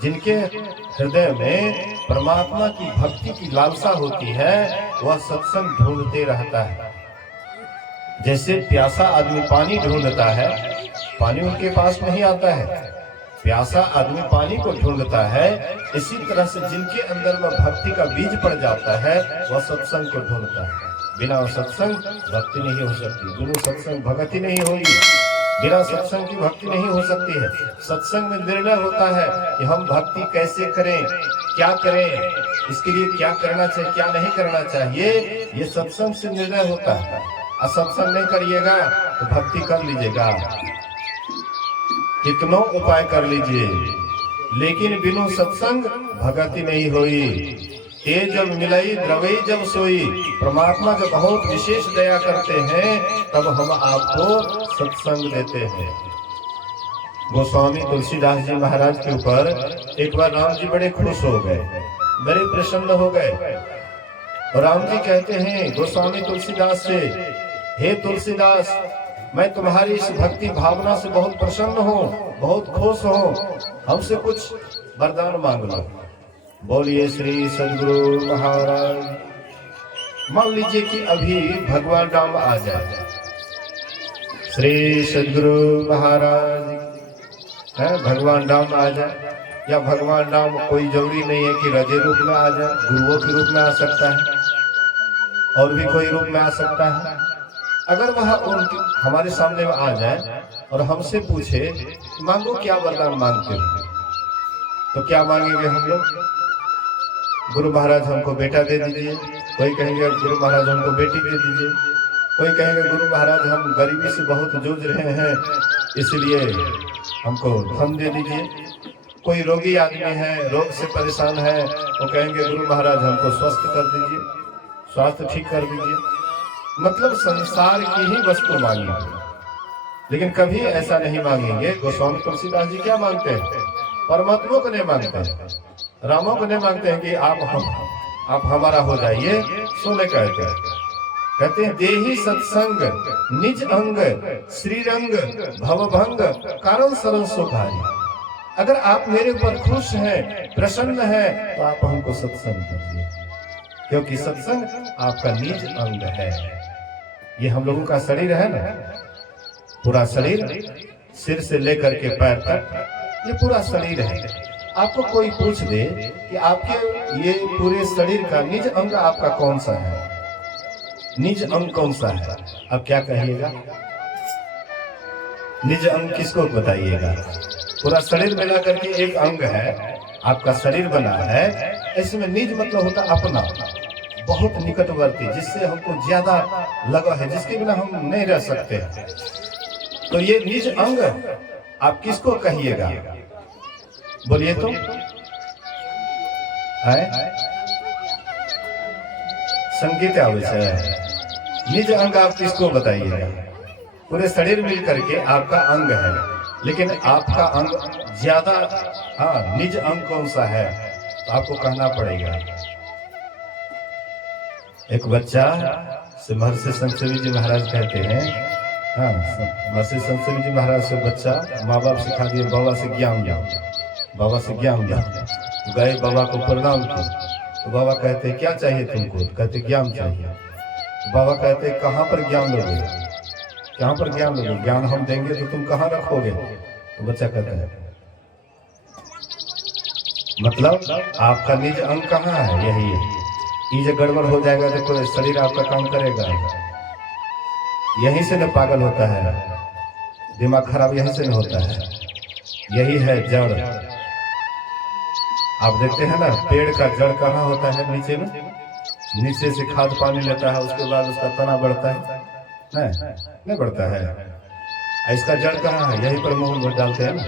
जिनके हृदय में परमात्मा की भक्ति की लालसा होती है, वह सत्संग ढूंढते रहता है। जैसे प्यासा आदमी पानी ढूंढता है, पानी उनके पास नहीं आता है, प्यासा आदमी पानी को ढूंढता है। इसी तरह से जिनके अंदर वह भक्ति का बीज पड़ जाता है, वह सत्संग को ढूंढता है। बिना सत्संग भक्ति नहीं हो सकती, बिना सत्संग भक्ति नहीं होगी, बिना सत्संग की भक्ति नहीं हो सकती है। सत्संग में निर्णय होता है कि हम भक्ति कैसे करें, क्या करें, इसके लिए क्या करना चाहिए, क्या नहीं करना चाहिए, ये सत्संग से निर्णय होता है। और सत्संग नहीं करिएगा तो भक्ति कर लीजिएगा, कितनों उपाय कर लीजिए, लेकिन बिनु सत्संग भगति नहीं होई। ये जब मिलाई द्रवई जब सोई, परमात्मा जब बहुत विशेष दया करते हैं, तब हम आपको सत्संग देते हैं। गोस्वामी तुलसीदास जी महाराज के ऊपर एक बार राम जी बड़े खुश हो गए, बड़े प्रसन्न हो गए, और राम जी कहते हैं गोस्वामी तुलसीदास से, हे तुलसीदास, मैं तुम्हारी इस भक्ति भावना से बहुत प्रसन्न हूँ, बहुत खुश हूँ, हमसे कुछ वरदान मांग लो। बोलिए श्री सद्गुरु महाराज। मान लीजिए कि अभी भगवान राम आ जाए, श्री सद्गुरु महाराज है, भगवान राम आ जाए, या भगवान राम कोई जरूरी नहीं है कि रजे रूप में आ जाए, गुरुओं के रूप में आ सकता है, और भी कोई रूप में आ सकता है। अगर वह उनके हमारे सामने में आ जाए और हमसे पूछे मांगो क्या वरदान मांगते हो, तो क्या मांगेंगे हम लोग? गुरु महाराज हमको बेटा दे दीजिए, कोई कहेंगे गुरु महाराज हमको बेटी दे दीजिए, कोई कहेंगे गुरु महाराज हम गरीबी से बहुत जूझ रहे हैं इसलिए हमको धन दे दीजिए, कोई रोगी आदमी है, रोग से परेशान है, वो कहेंगे गुरु महाराज हमको स्वस्थ कर दीजिए, स्वास्थ्य ठीक कर दीजिए। मतलब संसार की ही वस्तु मांगेंगे, लेकिन कभी ऐसा नहीं मांगेंगे। गोस्वामी तुलसीदास जी क्या मांगते हैं? परमात्मा को नहीं मांगते हैं, रामों को नहीं मांगते हैं कि आप हमारा हो जाइए। सुने कहते हैं देहि सत्संग निज अंग श्रीरंग भवभंग कारण सरल सुखारी। अगर आप मेरे ऊपर खुश हैं, प्रसन्न हैं, तो आप हमको सत्संग दीजिए, क्योंकि सत्संग आपका निज अंग है। ये हम लोगों का शरीर है ना, पूरा शरीर सिर से लेकर के पैर तक ये पूरा शरीर है। आपको कोई पूछ दे कि आपके ये पूरे शरीर का निज अंग आपका कौन सा है, निज अंग कौन सा है, आप क्या कहिएगा? निज अंग किसको बताइएगा? पूरा शरीर मिला करके एक अंग है, आपका शरीर बना है। इसमें निज मतलब होता अपना, बहुत निकटवर्ती, जिससे हमको ज्यादा लगा है, जिसके बिना हम नहीं रह सकते। तो ये निज अंग आप किसको कहिएगा? बोलिए तो है संगीत आवश्यक। निज अंग आप किसको बताइएगा? पूरे शरीर मिल करके आपका अंग है, लेकिन आपका अंग ज्यादा, हाँ, निज अंग कौन सा है तो आपको कहना पड़ेगा। एक बच्चा से महर्षि संतसेवी जी महाराज कहते हैं, हाँ, महर्षि संतसेवी जी महाराज से बच्चा माँ बाप सिखा दिए बाबा से ज्ञान लिया, बाबा से ज्ञान लिया, गए बाबा को प्रणाम किया, तो बाबा कहते क्या चाहिए तुमको? कहते ज्ञान चाहिए। तो बाबा कहते कहाँ पर ज्ञान लोगे? कहाँ पर ज्ञान लोगे? ज्ञान हम देंगे तो तुम कहाँ रखोगे? तो बच्चा कहता है मतलब आपका निज अंग कहाँ है? यही है। ये जो गड़बड़ हो जाएगा तो कोई शरीर आपका काम करेगा? यहीं से न पागल होता है, दिमाग खराब यहीं से न होता है। यही है जड़। आप देखते हैं ना, पेड़ का जड़ कहाँ होता है? नीचे में, नीचे से खाद पानी लेता है, उसके बाद उसका तना बढ़ता है, नहीं बढ़ता है। इसका जड़ कहाँ है? यहीं पर मुंह में डालते हैं ना,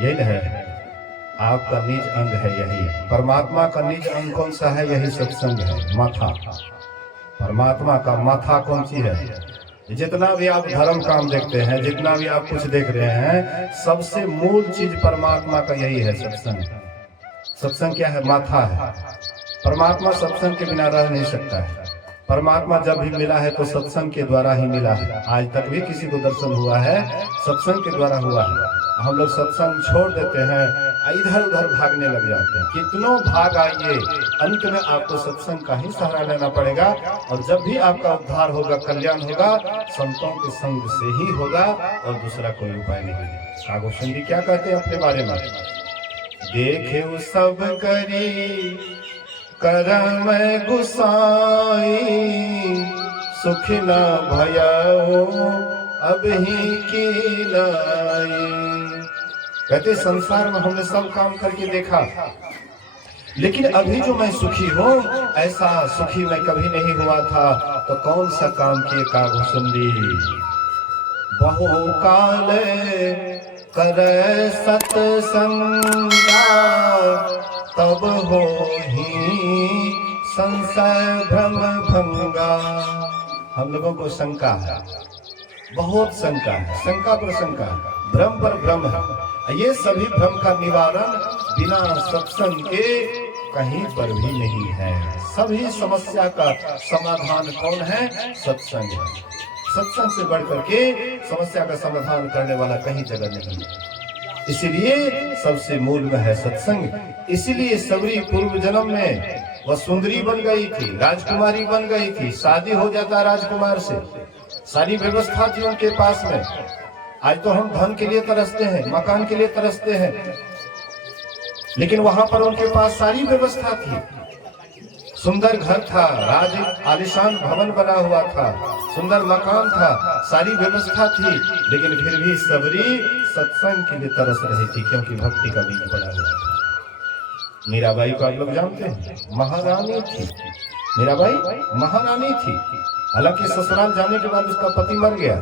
यही ना है। आपका निज अंग है यही। परमात्मा का निज अंग कौन सा है? यही सत्संग है, माथा। परमात्मा का माथा कौन सी है? जितना भी आप धर्म काम देखते हैं, जितना भी आप कुछ देख रहे हैं, सबसे मूल चीज परमात्मा का यही है, सत्संग। सत्संग क्या है? माथा है। परमात्मा सत्संग के बिना रह नहीं सकता है। परमात्मा जब भी मिला है तो सत्संग के द्वारा ही मिला है। आज तक भी किसी को दर्शन हुआ है सत्संग के द्वारा हुआ है। हम लोग सत्संग छोड़ देते हैं, इधर उधर भागने लग जाते हैं। कितनों भाग आइए, अंत में आपको सत्संग का ही सहारा लेना पड़ेगा। और जब भी आपका उद्धार होगा, कल्याण होगा, संतों के संग से ही होगा और दूसरा कोई उपाय नहीं है। कागो सिंधी क्या कहते हैं अपने बारे में? देखे वो सब करी करम गुसाई, सुख न भयो अब ही की लाई। कहते संसार में हमने सब काम करके देखा, लेकिन अभी जो मैं सुखी हूँ ऐसा सुखी मैं कभी नहीं हुआ था। तो कौन सा काम किए कागो सुंदी? बहु काल करे सत्संगा, तब हो ही संशय भ्रम भंगा। हम लोगों को शंका है, बहुत शंका है, शंका पर शंका, भ्रम पर भ्रम है। ये सभी भ्रम का निवारण बिना सत्संग के कहीं पर भी नहीं है। सभी समस्या का समाधान कौन है? सत्संग है। सत्संग से बढ़ करके समस्या का समाधान करने वाला कहीं जगह नहीं है। इसीलिए सबसे मूल में है सत्संग। इसीलिए सबरी पूर्व जन्म में वह सुंदरी बन गई थी, राजकुमारी बन गई थी। शादी हो जाता राजकुमार से, सारी व्यवस्था थी उनके पास में। आज तो हम धन के लिए तरसते हैं, मकान के लिए तरसते हैं, लेकिन वहां पर उनके पास सारी व्यवस्था थी। सुंदर घर था, राज आलिशान भवन बना हुआ था, सुंदर मकान था, सारी व्यवस्था थी, लेकिन फिर भी सबरी सत्संग के लिए तरस रही थी, क्योंकि भक्ति का बीज पड़ा हुआ था। मीराबाई को आप लोग जानते हैं, महारानी थी। मीराबाई महारानी थी। हालांकि ससुराल जाने के बाद उसका पति मर गया,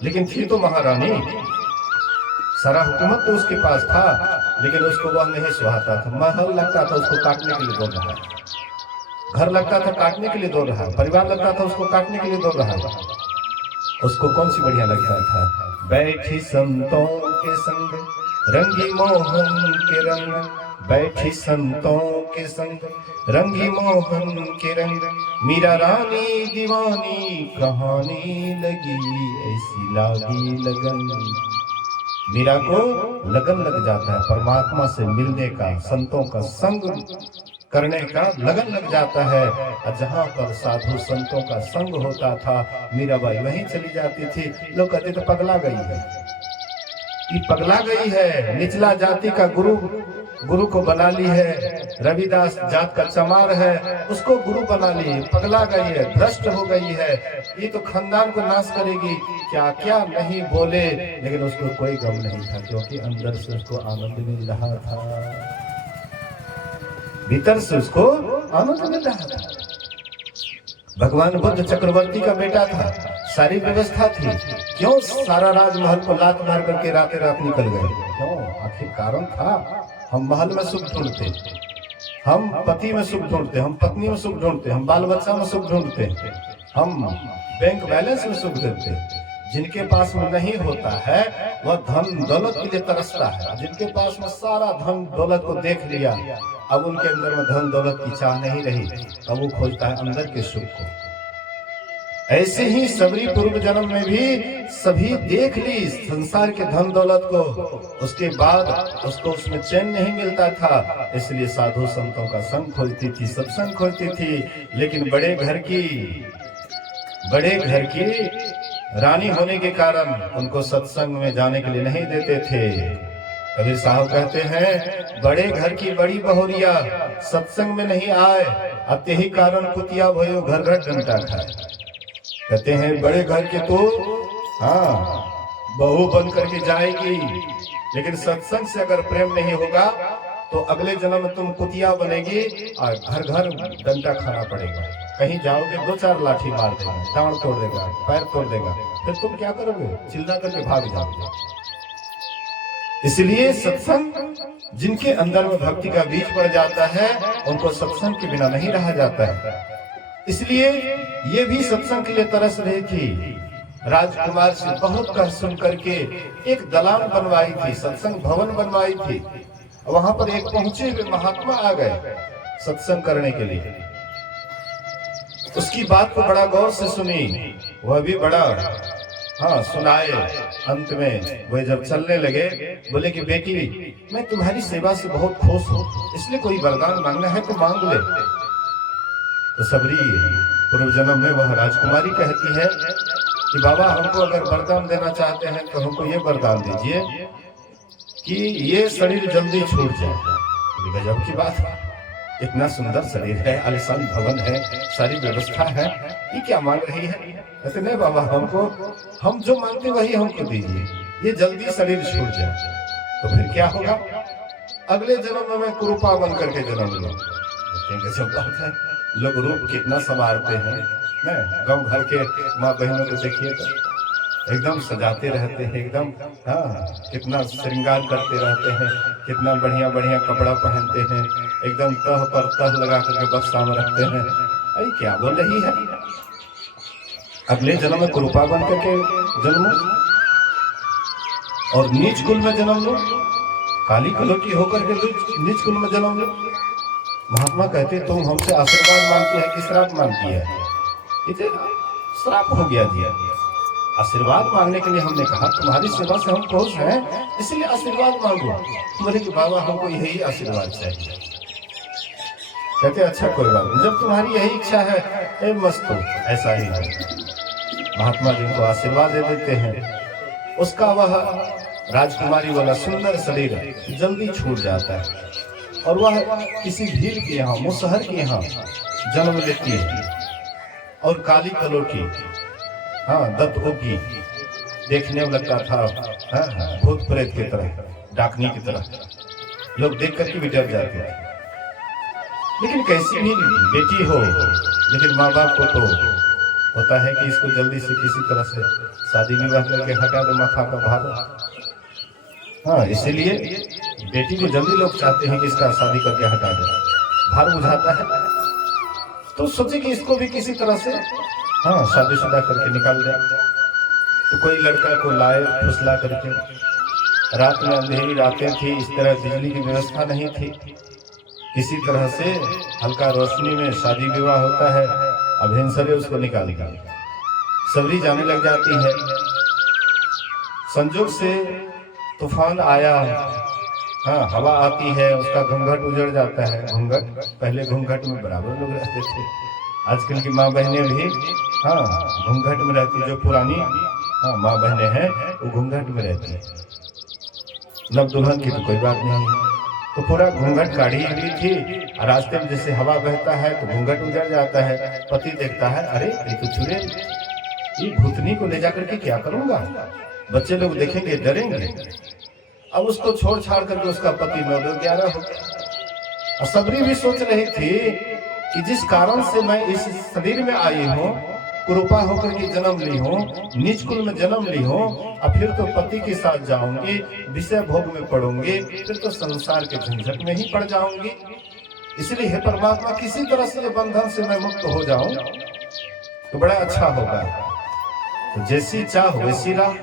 लेकिन थी तो महारानी। सारा हुकूमत तो उसके पास था, लेकिन उसको वह नहीं सुहाता था। महल लगता था उसको काटने के लिए दौड़ रहा है, घर लगता था काटने के लिए दौड़ रहा है, परिवार लगता था उसको काटने के लिए दौड़ रहा है। उसको कौन सी बढ़िया लगता था? बैठी संतों के संग रंगी मोहन के रंग, बैठी संतों के संग रंगी मोहन के रंग। मीरा रानी दीवानी कहानी लगी, ऐसी लागी लगन। मीरा को लगन लग जाता है परमात्मा से मिलने का, संतों का संग करने का लगन लग जाता है। और जहाँ पर साधु संतों का संग होता था, मीराबाई वहीं चली जाती थी। लोग कहते थे पगला गई है, ये पगला गई है, निचला जाति का गुरु को बना ली है, रविदास जात का चमार है, उसको गुरु बना ली, पगला गई है, भ्रष्ट हो गई है, ये तो खानदान को नाश करेगी। क्या क्या नहीं बोले, लेकिन उसको कोई गम नहीं था, क्योंकि अंदर से उसको आनंद मिल रहा था, भीतर से उसको आनंद मिल रहा था। भगवान बुद्ध चक्रवर्ती का बेटा था, सारी व्यवस्था थी, क्यों सारा राजमहल को लात मार करके रातें रात निकल गए? क्यों? आखिर कारण था। हम महल में सुख ढूंढते, हम पति में सुख ढूंढते, हम पत्नी में सुख ढूंढते, हम बाल बच्चा में सुख ढूंढते, हम बैंक बैलेंस में सुख ढूंढते। जिनके पास में नहीं होता है वह धन दौलत के लिए तरसता है। जिनके पास में सारा धन दौलत को देख लिया, अब उनके अंदर में धन दौलत की चाह नहीं रही, अब वो खोजता है अंदर के सुख को। ऐसे ही सबरी पूर्व जन्म में भी सभी देख ली संसार के धन दौलत को, उसके बाद उसको उसमें चैन नहीं मिलता था, इसलिए साधु संतों का संग खोजती थी, सत्संग खोजती थी। लेकिन बड़े घर की रानी होने के कारण उनको सत्संग में जाने के लिए नहीं देते थे। कबीर साहब कहते हैं, बड़े घर की बड़ी बहुरिया सत्संग में नहीं आए, अत्य ही कारण कुतिया भयो घर घर डंटा खाए। कहते हैं बड़े घर के तो बहू बन करके जाएगी, लेकिन सत्संग से अगर प्रेम नहीं होगा तो अगले जन्म में तुम कुतिया बनेगी और घर घर डंडा खाना पड़ेगा। कहीं जाओगे 2-4 लाठी मार देगा, टांग तोड़ देगा, पैर तोड़ देगा, फिर तुम क्या करोगे? चिल्ला करके भाग जाओगे। इसलिए सत्संग, जिनके अंदर में भक्ति का बीज पड़ जाता है उनको सत्संग के बिना नहीं रहा जाता है। इसलिए ये भी सत्संग के लिए तरस रही थी। राजकुमार से बहुत कह सुन करके एक दलान बनवाई थी, सत्संग भवन बनवाई थी। वहां पर एक पहुंचे हुए महात्मा आ गए सत्संग करने के लिए। उसकी बात को बड़ा गौर से सुनी, वह भी बड़ा सुनाए। अंत में वे जब चलने लगे बोले कि बेटी, मैं तुम्हारी सेवा से बहुत खुश हूँ, इसलिए कोई वरदान मांगना है तो मांग ले। तो सबरी पूर्व जन्म में वह राजकुमारी कहती है कि बाबा हमको अगर वरदान देना चाहते हैं तो हमको ये वरदान दीजिए कि ये शरीर जल्दी छूट जाए। गजब की बात है, इतना सुंदर शरीर है, आलिशान भवन है, सारी व्यवस्था है, ये क्या मांग रही है? कहते नहीं बाबा, हम जो मांगते वही हमको दीजिए, ये जल्दी शरीर छूट जाए। तो फिर क्या होगा? अगले जन्म में मैं कुरूपा बन करके जन्म लूंगा। लोग रूप कितना संवारते हैं, गांव घर के माँ बहनों को देखिए तो एकदम सजाते रहते हैं, एकदम कितना श्रृंगार करते रहते हैं, कितना बढ़िया बढ़िया कपड़ा पहनते हैं, एकदम तह पर तह लगा करके बक्सा में रखते हैं। अरे क्या बोल रही है? अगले जन्म में कुरूपा बन करके जन्म और नीच कुल में जन्म लो, काली कलोटी होकर के नीच कुल में जन्म लो। महात्मा कहते तुम हमसे आशीर्वाद मांगती है कि श्राप मांगती है? इसे श्राप हो गया दिया। आशीर्वाद मांगने के लिए हमने कहा तुम्हारी सेवा से हम खुश हैं, इसलिए आशीर्वाद मांगो। बोले कि बाबा हमको यही आशीर्वाद चाहिए। कहते अच्छा कोई बात नहीं, जब तुम्हारी यही इच्छा है मस्त, ऐसा ही है। महात्मा जी को आशीर्वाद दे देते हैं। उसका वह राजकुमारी वाला सुंदर शरीर जल्दी छूट जाता है और वह किसी भीड़ के यहाँ, मुसहर के यहाँ जन्म लेती है। और काली कलोटी दत्त होगी, देखने में लगता था भूत प्रेत की तरह, डाकनी की तरह, लोग देख करके भी डर जाते थे। लेकिन कैसी भी बेटी हो, लेकिन माँ बाप को तो होता है कि इसको जल्दी से किसी तरह से शादी विवाह करके हटा दे माथा का भार। इसीलिए बेटी को जल्दी लोग चाहते हैं कि इसका शादी करके हटा दे, भार बुझाता है। तो सोचे कि इसको भी किसी तरह से शादीशुदा करके निकाल दे। तो कोई लड़का को लाए फुसला करके, रात में अंधेरी रातें थी, इस तरह बिजली की व्यवस्था नहीं थी, किसी तरह से हल्का रोशनी में शादी विवाह होता है, अभिनसरे उसको निकाल दिया। सबरी जाने लग जाती है। संजोग से तूफान आया, हवा आती है, उसका घूंघट उजड़ जाता है। घूंघट, पहले घूंघट में बराबर लोग रहते थे, आजकल की माँ बहनें भी घूंघट में रहती, जो पुरानी माँ बहनें हैं वो घूंघट में रहती है। नव दुल्हन की तो कोई बात नहीं, तो पूरा घूंघट काढ़ी हुई थी। रास्ते में जैसे हवा बहता है तो घूंघट उजड़ जाता है। पति देखता है, अरे ये तो छुरे, ये भूतनी को ले जाकर के क्या करूंगा, बच्चे लोग देखेंगे डरेंगे। अब उसको छोड़ छाड़ करके उसका पति 9-11 हो गया। और सबरी भी सोच रही थी कि जिस कारण से मैं इस शरीर में आई हूँ, कुरूपा होकर के जन्म ली हूँ, नीच कुल में जन्म ली हूँ, और फिर तो पति के साथ जाऊंगी, विषय भोग में पड़ूंगी, फिर तो संसार के झंझट में ही पड़ जाऊंगी। इसलिए हे परमात्मा, किसी तरह से बंधन से मैं मुक्त हो जाऊं तो बड़ा अच्छा होगा। तो जैसी चाह वैसी राह,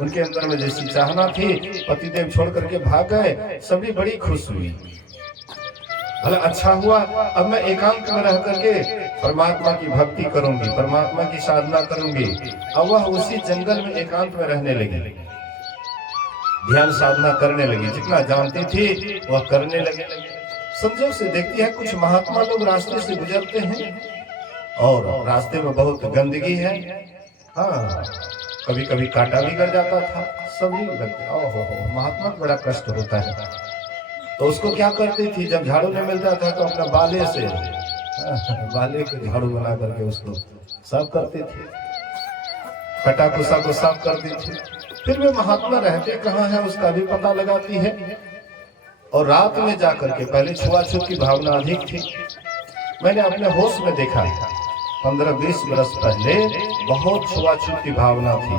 उनके अंदर में जैसी चाहना थी, पतिदेव छोड़ करके भाग गए। सभी बड़ी खुश हुई, भला अच्छा हुआ, अब मैं एकांत में रह करके परमात्मा की भक्ति करूंगी, परमात्मा की साधना करूंगी। अब वह उसी जंगल में एकांत में रहने लगी, ध्यान साधना करने लगी, जितना जानती थी वह करने लगी। संजोग से देखती है कुछ महात्मा लोग रास्ते से गुजरते हैं और रास्ते में बहुत गंदगी है, कभी कभी कांटा भी गिर जाता था। सभी लगते ओहो महात्मा को बड़ा कष्ट होता है। तो उसको क्या करती थी, जब झाड़ू नहीं मिलता था तो अपना बाले से बाले के झाड़ू बना करके उसको साफ करती थी, कटा कुसा को साफ करती थी। फिर वे महात्मा रहते कहाँ है उसका भी पता लगाती है। और रात में जाकर के, पहले छुआछूत की भावना अधिक थी, मैंने अपने होश में देखा 15-20 वर्ष पहले बहुत छुआछूत की भावना थी,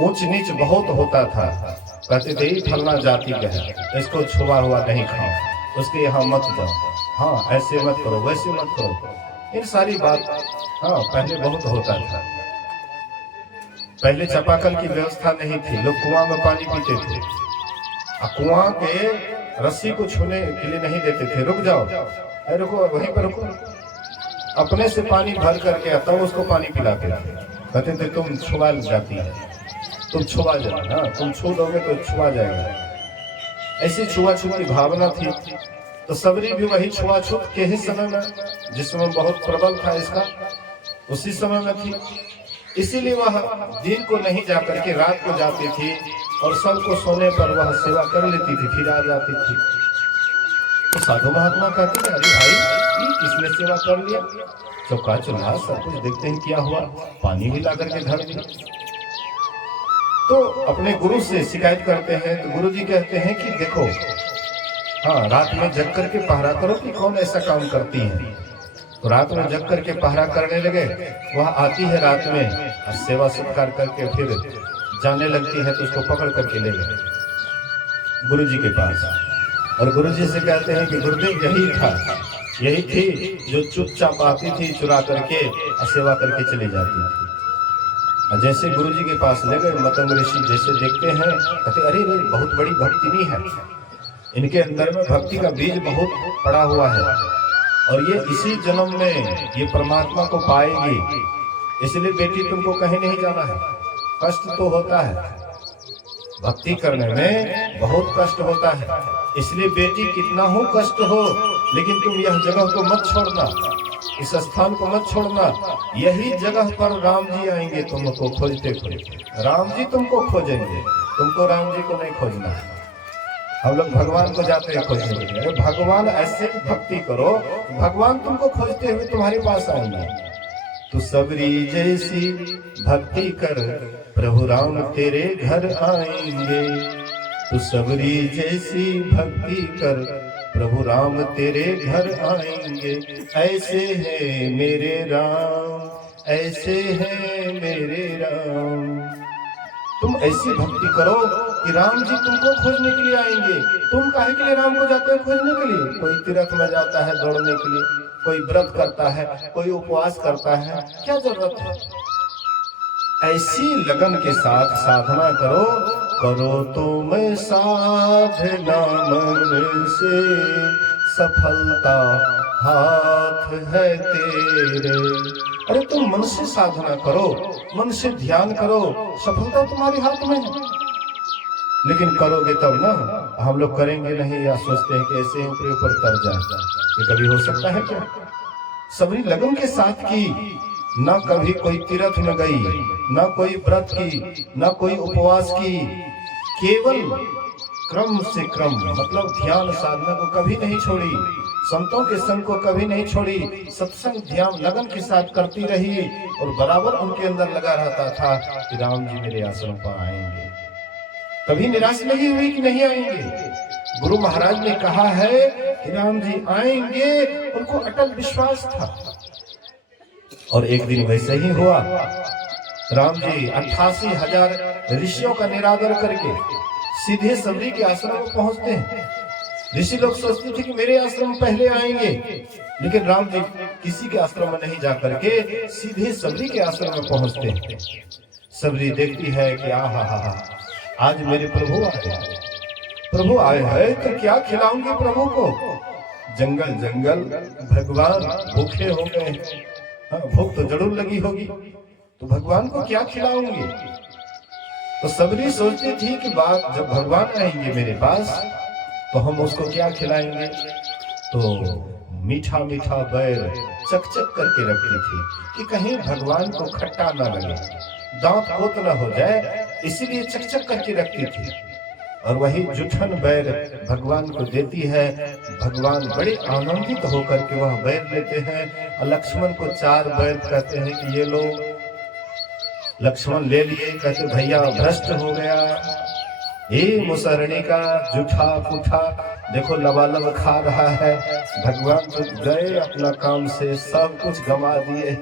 ऊंच नीच बहुत होता था। कहते थे फलना जाति का है, इसको छुआ हुआ नहीं खाओ, उसके यहाँ मत जाओ, ऐसे मत करो, वैसे मत करो। इन सारी बात पहले बहुत होता था। पहले चापाकल की व्यवस्था नहीं थी, लोग कुआं में पानी पीते थे, कुआं के रस्सी को छूने के लिए नहीं देते थे, रुक जाओ, रुको, वहीं पर रुको। अपने से पानी भर करके आता हूँ, उसको पानी पिलाते थे। कहते थे तुम छुआ जाती है, तुम छुआ जाना, हाँ तुम छू दोगे तो छुआ जाएगा। ऐसी छुआछूत की भावना थी। तो सबरी भी वही छुआछूत के ही समय में, जिस समय बहुत प्रबल था इसका, उसी समय में थी। इसीलिए वह दिन को नहीं जाकर के रात को जाती थी और सबको सोने पर वह सेवा कर लेती थी, फिर आ जाती थी। तो साधु महात्मा कहते थे, अरे भाई ये किसने सेवा कर लिया? चौका चुल्हा सब कुछ देखते हैं क्या हुआ, पानी भी ला करके धर दिया। तो अपने गुरु से शिकायत करते हैं, तो गुरु जी कहते हैं कि देखो, हाँ रात में जग करके पहरा करो कि कौन ऐसा काम करती है। तो रात में जग करके पहरा करने लगे। वह आती है रात में और सेवा सत्कार करके फिर जाने लगती है, तो उसको पकड़ करके ले गए गुरु जी के पास। और गुरु जी से कहते हैं कि गुरुदेव यही थी जो चुपचाप आती थी, चुरा करके और सेवा करके चली जाती थी। और जैसे गुरु जी के पास ले गए, मतंग ऋषि जैसे देखते हैं, कहते अरे बहुत बड़ी भक्तिनी है, इनके अंदर में भक्ति का बीज बहुत पड़ा हुआ है और ये इसी जन्म में ये परमात्मा को पाएगी। इसलिए बेटी तुमको कहीं नहीं जाना है। कष्ट तो होता है, भक्ति करने में बहुत कष्ट होता है, इसलिए बेटी कितना हो कष्ट हो, लेकिन तुम यह जगह को मत छोड़ना, इस स्थान को मत छोड़ना। यही जगह पर राम जी आएंगे तुमको खोजते खोजते। राम जी तुमको खोजेंगे, तुमको राम जी को नहीं खोजना है। हम लोग भगवान को जाते हैं खोजने के लिए। अरे भगवान ऐसे भक्ति करो, भगवान तुमको खोजते हुए तुम्हारे पास आएंगे। तू सबरी जैसी भक्ति कर, प्रभु राम तेरे घर आएंगे। तू सबरी जैसी भक्ति कर, प्रभु राम तेरे घर आएंगे। ऐसे हैं मेरे राम, ऐसे हैं मेरे राम। तुम ऐसी भक्ति करो कि राम जी तुमको खोजने के लिए आएंगे। तुम काहे के लिए राम को जाते हो खोजने के लिए? कोई तीर्थ में जाता है दौड़ने के लिए, कोई व्रत करता है, कोई उपवास करता है, क्या जरूरत है? ऐसी लगन के साथ साधना करो, करो तो मैं साधना मन से, सफलता हाथ है तेरे। अरे तुम मन से साधना करो, मन से ध्यान करो, सफलता तुम्हारे हाथ में है। लेकिन करोगे तब ना। हम लोग करेंगे नहीं या सोचते हैं कि ऐसे ऊपर ऊपर तर जाए, ये कभी हो सकता है क्या? सबरी लगन के साथ की, ना कभी कोई तीर्थ में गई, ना कोई व्रत की, ना कोई उपवास की, केवल क्रम से क्रम, मतलब ध्यान साधना को कभी नहीं छोड़ी, संतों के संग को कभी नहीं छोड़ी, सत्संग ध्यान लगन के साथ करती रही और बराबर उनके अंदर लगा रहता था कि राम जी मेरे आश्रम पर आएंगे। कभी निराश नहीं हुई कि नहीं आएंगे। गुरु महाराज ने कहा है कि राम जी आएंगे, उनको अटल विश्वास था। और एक दिन वैसे ही हुआ। राम जी 88,000 ऋषियों का निरादर करके सीधे सबरी के आश्रम में पहुंचते हैं। ऋषि लोग सोचते थे कि मेरे आश्रम पहले आएंगे, लेकिन राम जी किसी के आश्रम में नहीं जाकर के सीधे सबरी के आश्रम में पहुंचते हैं। सबरी देखती है कि आहा, आज मेरे प्रभु आए, प्रभु आए हैं तो क्या खिलाऊंगी प्रभु को। जंगल जंगल भगवान भूखे हो गए, भूख तो जरूर लगी होगी, तो भगवान को क्या खिलाऊंगी। तो सबरी सोचती थी कि बात जब भगवान आएंगे मेरे पास तो हम उसको क्या खिलाएंगे। तो मीठा मीठा बैर चक चक करके रखती थी कि कहीं भगवान को खट्टा ना लगे, दांत पोत ना हो जाए, इसीलिए चक चक करके रखती थी। और वही जुठन बैर भगवान को देती है। भगवान बड़े आनंदित होकर के वह बैर लेते हैं और लक्ष्मण को 4 बैर कहते हैं कि ये लो। लक्ष्मण ले लिए, कहते भैया भ्रष्ट हो गया, ये मुसरणी का जूठा पुठा देखो लबालब खा रहा है। भगवान तो गए अपना काम से, सब कुछ गंवा दिए,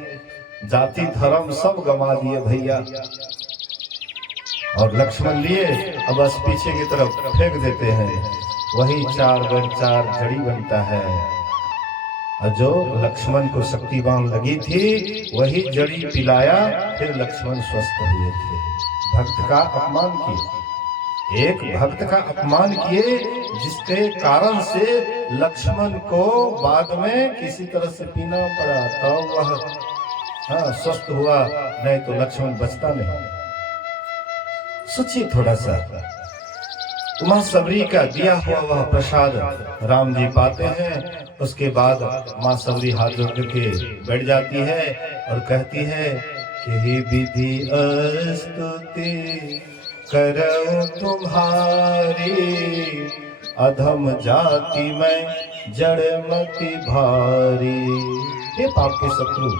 जाति धर्म सब गंवा दिए भैया। और लक्ष्मण लिए अब बस पीछे की तरफ फेंक देते हैं। वही 4 बार 4 जड़ी बनता है। और जो लक्ष्मण को शक्तिवान लगी थी वही जड़ी पिलाया, फिर लक्ष्मण स्वस्थ हुए थे। भक्त का अपमान किया। एक भक्त का अपमान किए, जिसके कारण से लक्ष्मण को बाद में किसी तरह से पीना पड़ा, तो वह स्वस्थ हुआ, नहीं तो लक्ष्मण बचता नहीं। सोचिए थोड़ा सा, मां सबरी का दिया हुआ वह प्रसाद राम जी पाते हैं। उसके बाद मां सबरी हाथ जोड़ के बैठ जाती है और कहती है कि विधि स्तुति करो तुम्हारी, अधम जाति में जड़मति भारी। हे पाप के शत्रु,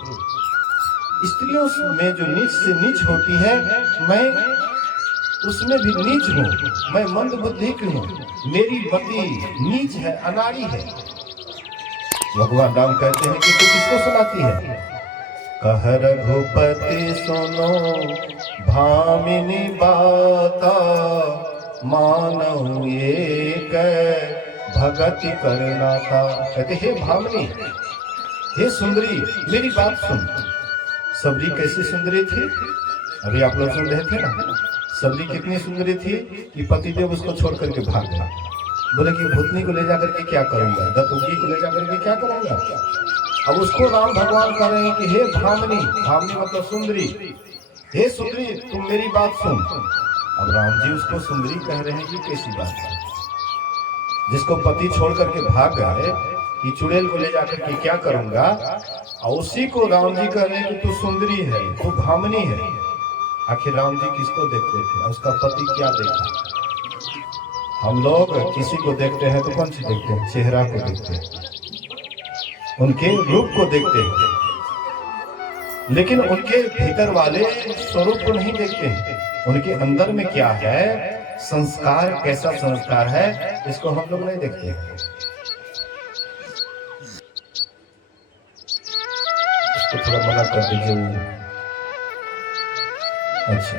स्त्रियों में जो नीच से नीच होती है, मैं उसमें भी नीच हूँ, मैं मंद बुद्धि की हूँ, मेरी मति नीच है, अनाड़ी है। भगवान राम कहते हैं कि तू किसको सुनाती है? कह रघुपति सुनो भामिनी बाता, मानव एक भगति करना था। कहते हे भामिनी, हे सुंदरी, मेरी बात सुन। सबरी कैसी सुंदरी थी? अभी आप लोग सुन रहे थे ना, सबरी कितनी सुंदरी थी कि पतिदेव उसको छोड़ करके भाग गया। बोले कि भूतनी को ले जाकर के क्या करूंगा, दत्तुकी को ले जाकर के क्या करूंगा। अब उसको राम भगवान कह रहे हैं कि हे भामिनी, भामिनी मतलब सुंदरी, हे सुंदरी तुम मेरी बात सुन। अब राम जी उसको सुंदरी कह रहे हैं कि कैसी बात है? जिसको पति छोड़ करके भाग गए कि चुड़ैल को ले जाकर के क्या करूंगा, और उसी को राम जी कह रहे हैं कि तू सुंदरी है, तू भामिनी है। आखिर राम जी किसको देखते थे और उसका पति क्या देखा? हम लोग किसी को देखते हैं तो कौन सी देखते हैं? चेहरा को देखते हैं, उनके रूप को देखते हैं, लेकिन उनके भीतर वाले स्वरूप को नहीं देखते हैं। उनके अंदर में क्या है, संस्कार कैसा संस्कार है, इसको हम लोग नहीं देखते हैं। इसको थोड़ा मना कर दीजिए। अच्छा,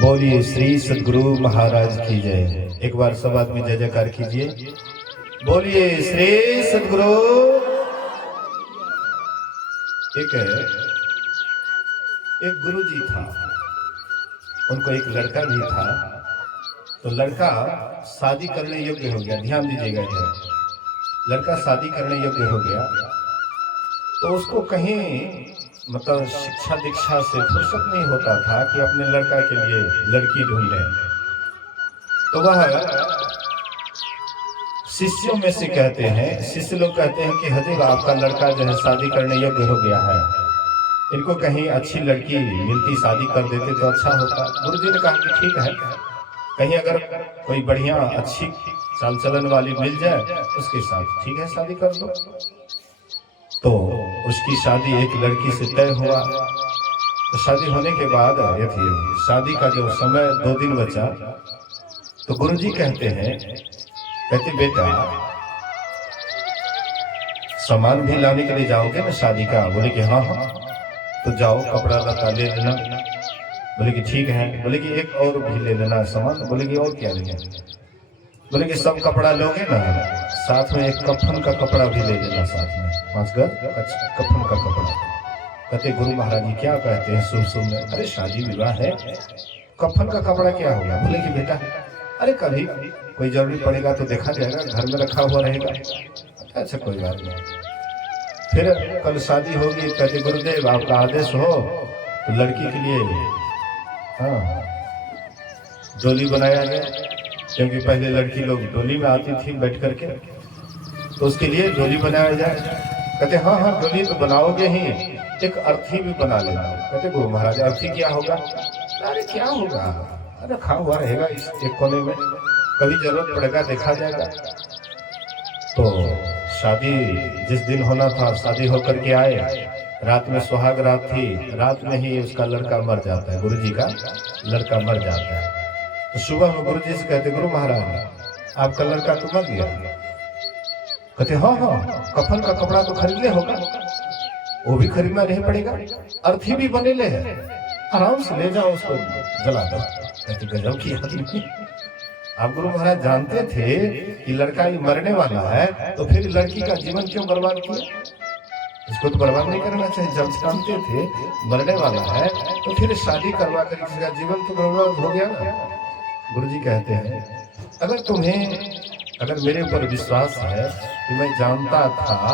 बोलिए श्री सद्गुरु महाराज की जय। एक बार सब आदमी जय जयकार कीजिए। बोलिए श्री सद्गुरु। एक गुरु जी था, उनको एक लड़का भी था। तो लड़का शादी करने योग्य हो गया। ध्यान दीजिएगा, लड़का शादी करने योग्य हो गया तो उसको कहीं मतलब शिक्षा दीक्षा से फुर्सत नहीं होता था कि अपने लड़का के लिए लड़की ढूंढ लें। तो वह शिष्यों में से कहते हैं, शिष्य लोग कहते हैं कि हजूर आपका लड़का जो है शादी करने योग्य हो गया है, इनको कहीं अच्छी लड़की मिलती शादी कर देते तो अच्छा होता। गुरु जी ने कहा कि ठीक है, कहीं अगर कोई बढ़िया अच्छी चाल चलन वाली मिल जाए उसके साथ ठीक है शादी कर दो। तो उसकी शादी एक लड़की से तय हुआ। तो शादी होने के बाद शादी का जो समय 2 दिन बचा, तो गुरुजी कहते हैं, कहते बेटा सामान भी लाने के लिए जाओगे ना शादी का? बोले कि हाँ हाँ। तो जाओ, कपड़ा लता ले लेना। बोले कि ठीक है। बोले कि एक और भी ले लेना सामान। बोले कि और क्या लेना? बोले कि सब कपड़ा लोगे ना, साथ में एक कफन का कपड़ा भी ले लेना, साथ में 5 गज कफन का कपड़ा। कहते गुरु महाराज जी क्या कहते हैं शुभ शुभ में? अरे शादी विवाह है, कफन का कपड़ा क्या होगा? बोले कि बेटा अरे कभी कोई जरूरी पड़ेगा तो देखा जाएगा, घर में रखा हुआ रहेगा। अच्छा कोई बात नहीं। फिर कल शादी होगी, कहते गुरुदेव आपका आदेश हो तो लड़की के लिए डोली बनाया गया, क्योंकि पहले लड़की लोग डोली में आती थी बैठ करके, तो उसके लिए डोली बनाया जाए। कहते हाँ हाँ डोली तो बनाओगे ही, एक अर्थी भी बना लेना। कहते गुरु महाराज अर्थी क्या होगा? अरे क्या होगा, रखा हुआ रहेगा इस एक कोने में, कभी जरूरत पड़ेगा देखा जाएगा। तो शादी जिस दिन होना था शादी होकर के आए, रात में सुहाग रात थी, रात में ही उसका लड़का मर जाता है, गुरु जी का लड़का मर जाता है। तो सुबह में गुरु जी से कहते गुरु महाराज आपका लड़का तो मर गया। कहते हाँ हाँ कफन का कपड़ा तो खरीद ले होगा, वो भी खरीदना नहीं पड़ेगा, अर्थी भी बने ले है, आराम से ले जाओ उसको जला दो। कहते गजब की आदमी। आप गुरु महाराज जानते थे कि लड़का ये मरने वाला है, तो फिर लड़की का जीवन क्यों बर्बाद किया? इसको तो बर्बाद नहीं करना चाहिए। जब जानते थे मरने वाला है तो फिर शादी करवा कर इसका जीवन तो बर्बाद हो गया ना। गुरुजी कहते हैं अगर मेरे ऊपर विश्वास है कि मैं जानता था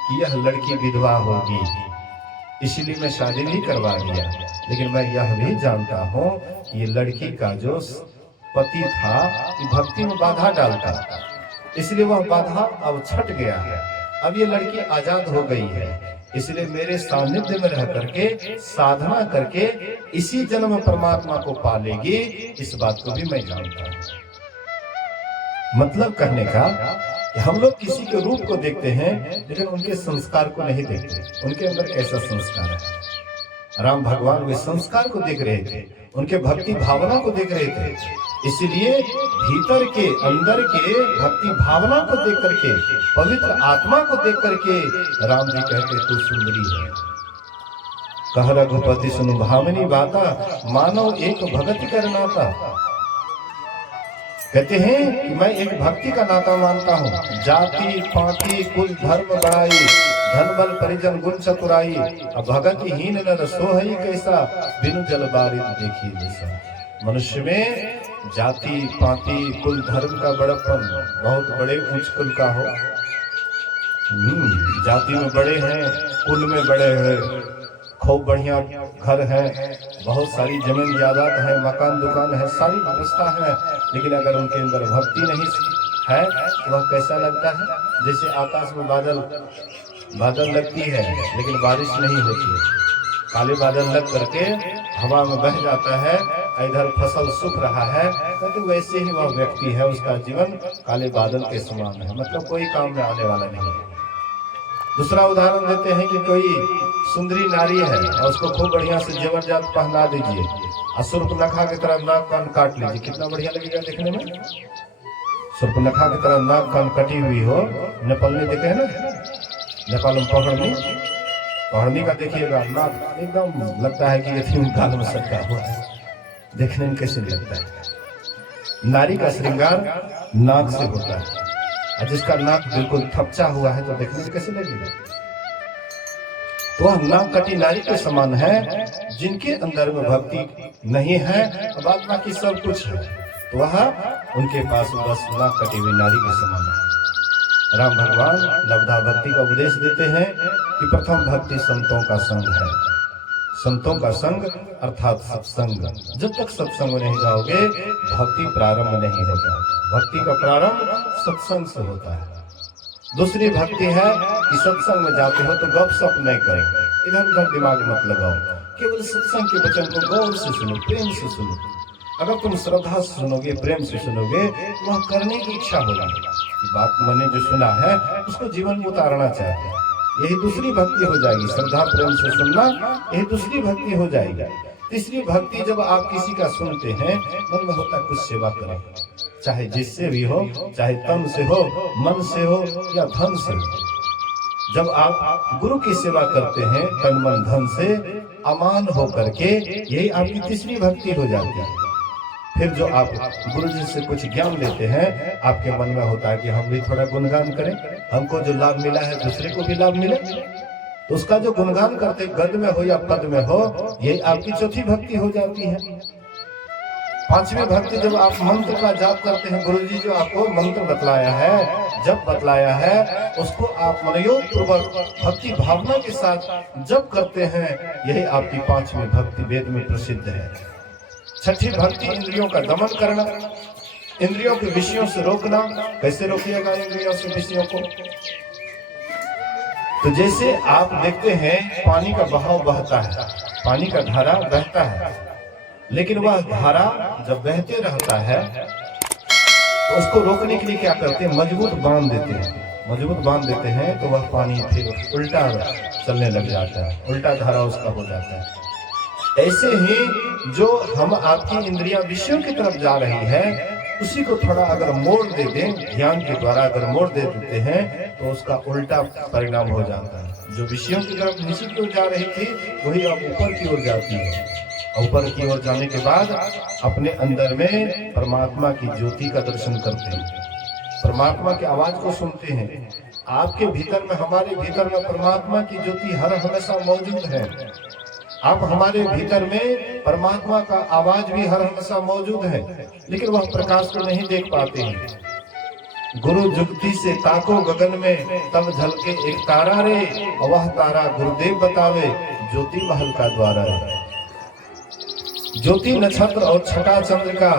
कि यह लड़की विधवा होगी, इसीलिए मैं शादी नहीं करवा दिया, लेकिन मैं यह भी जानता हूँ कि ये लड़की का जो पति था कि भक्ति में बाधा डालता, इसलिए वह बाधा अब छट गया है। अब ये लड़की आजाद हो गई है, इसलिए मेरे सानिध्य में रह करके साधना करके इसी जन्म में परमात्मा को पालेगी, इस बात को भी मैं जानता हूँ। मतलब कहने का कि हम लोग किसी के रूप को देखते हैं लेकिन उनके संस्कार को नहीं देखते, उनके अंदर कैसा संस्कार है। राम भगवान वे संस्कार को देख रहे थे, उनके भक्ति भावना को देख रहे थे, इसलिए भीतर के अंदर के भक्ति भावना को देख करके, पवित्र आत्मा को देख करके राम जी कहते तू सुंदरी है। कह रघुपति सुन भावनी बाता, मानव एक भगति कर नाता। कहते हैं कि मैं एक भक्ति का नाता मानता हूँ। जाति पाति कुल धर्म बड़ाई, धन बल परिजन गुण चतुराई, अब भगति हीन नर सोहई कैसा, बिनु जल बारिद देखी जैसा। मनुष्य में जाति पाति कुल धर्म का बड़प्पन, बहुत बड़े उच्च कुल का हो, जाति में बड़े हैं, कुल में बड़े हैं, खूब बढ़िया घर है, बहुत सारी जमीन जायदाद है, मकान दुकान है, सारी व्यवस्था है, लेकिन अगर उनके अंदर भक्ति नहीं है तो वह कैसा लगता है? जैसे आकाश में बादल लगती है लेकिन बारिश नहीं होती है, काले बादल लग करके हवा में बह जाता है, इधर फसल सूख रहा है, तो वैसे ही वह व्यक्ति है, उसका जीवन काले बादल के समान है, मतलब कोई काम में आने वाला नहीं है। दूसरा उदाहरण देते हैं कि कोई सुंदरी नारी है और उसको खूब बढ़िया से जेवर जात पहना दीजिए और सुर्पनखा की तरह नाक कान काट लीजिए, कितना बढ़िया लगेगा देखने में। सुर्पनखा की तरह नाक कान कटी हुई हो, नेपाल में देखे है ना, नेपाल में पहाड़ी का देखिएगा, नाक एकदम लगता है कि ये काल में सटका हुआ है, देखने में कैसे लगता है। नारी का श्रृंगार नाक से होता है, और जिसका नाक बिल्कुल थपचा हुआ है तो देखने में कैसे लगेगा। तो वह नाक कटी नारी के समान है, जिनके अंदर में भक्ति नहीं है, बात बाकी सब कुछ है, तो वह उनके पास बस नाक कटी हुई नारी के समान है। राम भगवान लब्धा भक्ति का उपदेश देते हैं कि प्रथम भक्ति संतों का संग है। संतों का संग अर्थात सत्संग, जब तक सत्संग नहीं जाओगे भक्ति प्रारंभ नहीं होगा। भक्ति का प्रारंभ सत्संग से होता है। दूसरी भक्ति है कि सत्संग में जाते हो तो गपशप नहीं करो, इधर उधर दिमाग मत लगाओ, केवल सत्संग के वचन को गौर से सुनो, प्रेम से सुनो। अगर तुम श्रद्धा से सुनोगे, प्रेम से सुनोगे, तो वह करने की इच्छा होगी। बात मैंने जो सुना है उसको जीवन में उतारना चाहिए, यही दूसरी भक्ति हो जाएगी। श्रद्धा प्रेम से सुनना, यही दूसरी भक्ति हो जाएगी। तीसरी भक्ति, जब आप किसी का सुनते हैं, मन में होता है कुछ सेवा करें, चाहे जिससे भी हो, चाहे तन से हो, मन से हो या धन से हो। जब आप गुरु की सेवा करते हैं तन मन धन से अमान हो करके, यही आपकी तीसरी भक्ति हो जाती है। फिर जो आप गुरु जी से कुछ ज्ञान लेते हैं, आपके मन में होता है कि हम भी थोड़ा गुणगान करें, हमको जो लाभ मिला है दूसरे को भी लाभ मिले, तो उसका जो गुणगान करते गद में हो या पद में हो, यही आपकी चौथी भक्ति हो जाती है। पांचवी भक्ति, जब आप मंत्र का जाप करते हैं, गुरु जी जो आपको मंत्र बतलाया है, जब बतलाया है, उसको आप मनोयोग पूर्वक भक्ति भावना के साथ जब करते हैं, यही आपकी पांचवी भक्ति वेद में प्रसिद्ध है। छठी भक्ति इंद्रियों का दमन करना, इंद्रियों के विषयों से रोकना। कैसे रोकिएगा इंद्रियों से विषयों को? तो जैसे आप देखते हैं पानी का बहाव बहता है, पानी का धारा बहता है, लेकिन वह धारा जब बहते रहता है तो उसको रोकने के लिए क्या करते हैं? मजबूत बांध देते हैं। मजबूत बांध देते हैं तो वह पानी फिर उल्टा चलने लग जाता है, उल्टा धारा उसका हो जाता है। ऐसे ही जो हम आपकी इंद्रियां विषयों की तरफ जा रही है, उसी को थोड़ा अगर मोड़ दे दें, ध्यान के द्वारा अगर मोड़ दे देते हैं, तो उसका उल्टा परिणाम हो जाता है। जो विषयों की तरफ नीचे की ओर जा रही थी, वही अब ऊपर की ओर जाती है। ऊपर की ओर जाने के बाद अपने अंदर में परमात्मा की ज्योति का दर्शन करते हैं, परमात्मा की आवाज को सुनते हैं। आपके भीतर में, हमारे भीतर में परमात्मा की ज्योति हर हमेशा मौजूद है। आप हमारे भीतर में परमात्मा का आवाज भी हर हमेशा मौजूद है, लेकिन वह प्रकाश को नहीं देख पाते हैं। गुरु जुगती से ताको गगन में, तब झलके एक तारा रे, वह तारा गुरुदेव बतावे, ज्योति महल का द्वारा है। ज्योति नक्षत्र और छटा चंद्र का,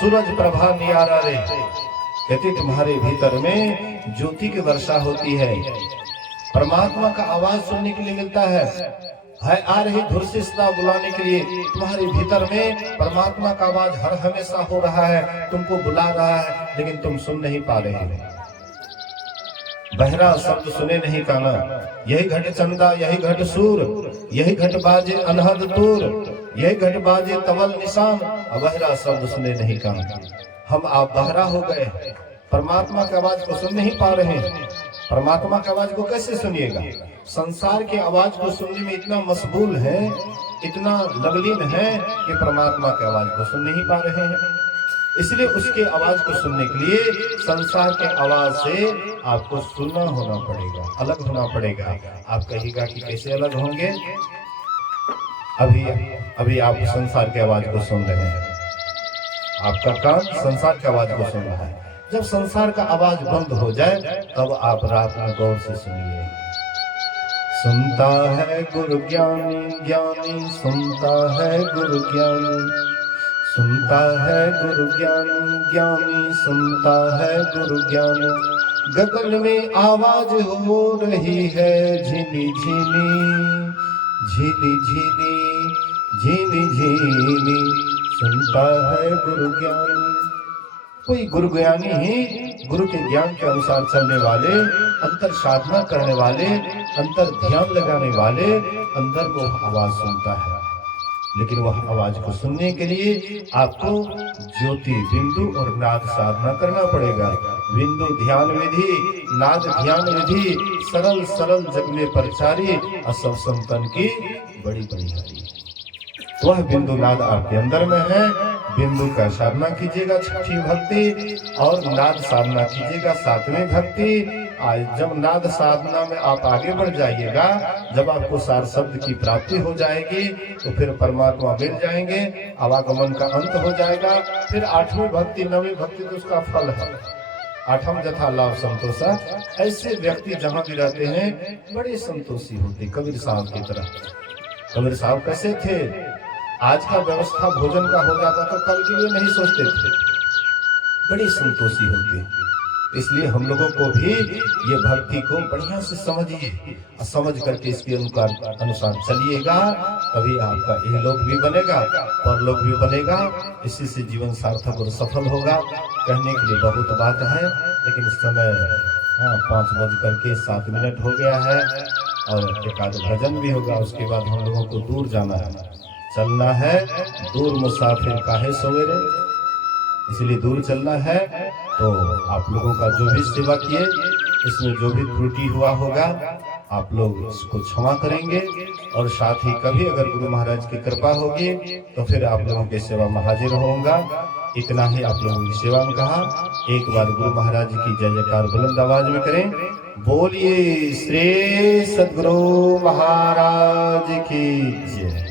सूरज प्रभा नियारा रे। कहते तुम्हारे भीतर में ज्योति की वर्षा होती है, परमात्मा का आवाज सुनने के लिए मिलता है आ रही धुरसिस्ता बुलाने के लिए। तुम्हारे भीतर में परमात्मा का आवाज हर हमेशा हो रहा है, तुमको बुला रहा है, लेकिन तुम सुन नहीं पा रहे हो। बहरा शब्द सुने नहीं काना, यही घट चंदा यही घट सूर, यही घट बाजे अनहद तूर, यही घट बाजे तवल निशान, बहरा शब्द सुने नहीं काना। हम आप बहरा हो गए, परमात्मा की आवाज को सुन नहीं पा रहे हैं। परमात्मा की आवाज को कैसे सुनिएगा? संसार की आवाज को सुनने में इतना मशगूल है, इतना लवलीन है कि परमात्मा की आवाज को सुन नहीं पा रहे हैं। इसलिए उसके आवाज को सुनने के लिए संसार के आवाज से आपको सुनना होना पड़ेगा, अलग होना पड़ेगा। आप कहिएगा कि कैसे अलग होंगे? अभी आप संसार की आवाज को सुन रहे हैं, आपका कान संसार की आवाज को सुन रहा है। जब संसार का आवाज बंद हो जाए तब आप रात में गौर से सुनिए। सुनता है गुरु ज्ञानी ज्ञानी, सुनता है गुरु ज्ञानी, सुनता है गुरु ज्ञानी ज्ञानी, सुनता है गुरु ज्ञानी। गगन में आवाज हो रही है झीनी झीनी, झीनी झीनी, झीनी झीनी, सुनता है गुरु ज्ञानी। कोई गुरु ज्ञानी ही गुरु के ज्ञान के अनुसार चलने वाले, अंतर साधना करने वाले, अंतर ध्यान लगाने वाले अंदर वो आवाज सुनता है। लेकिन वह आवाज को सुनने के लिए आपको ज्योति बिंदु और नाद साधना करना पड़ेगा। बिंदु ध्यान विधि, नाद ध्यान विधि, सरल सरल जग में परिचारी, असव संतन की बड़ी बड़ी। वह बिंदु नाद आपके अंदर में है। बिंदु का साधना कीजिएगा छठी भक्ति, और नाद साधना कीजिएगा सातवीं भक्ति। जब नाद साधना में आप आगे बढ़ जाइएगा, जब आपको सार शब्द की प्राप्ति हो जाएगी, तो फिर परमात्मा मिल जाएंगे, आवागमन का अंत हो जाएगा। फिर आठवीं भक्ति नवीं भक्ति तो उसका फल है। आठम जथा लाभ संतोषा। ऐसे व्यक्ति जहाँ भी रहते हैं बड़े संतोषी होते। कबीर साहब की तरह। कबीर साहब कैसे थे? आज का व्यवस्था भोजन का हो जाता तो कल के लिए नहीं सोचते थे, बड़ी संतोषी होते। इसलिए हम लोगों को भी ये भक्ति को बढ़िया से समझिए, और समझ करके इसके अनुसार चलिएगा, तभी आपका इहलोक भी बनेगा, परलोक भी बनेगा। इसी से जीवन सार्थक और सफल होगा। कहने के लिए बहुत बात है, लेकिन इस समय 5:07 हो गया है, और एक आध भजन भी होगा। उसके बाद हम लोगों को दूर जाना है, चलना है। दूर मुसाफिर काहे सवेरे, इसलिए दूर चलना है। तो आप लोगों का जो भी सेवा किए, इसमें जो भी त्रुटि हुआ होगा, आप लोग इसको क्षमा करेंगे। और साथ ही कभी अगर गुरु महाराज की कृपा होगी तो फिर आप लोगों की सेवा में हाजिर होऊंगा। इतना ही आप लोगों की सेवा में कहा। एक बार गुरु महाराज की जय जयकार बुलंद आवाज में करें। बोलिए श्री सद्गुरु महाराज की जय।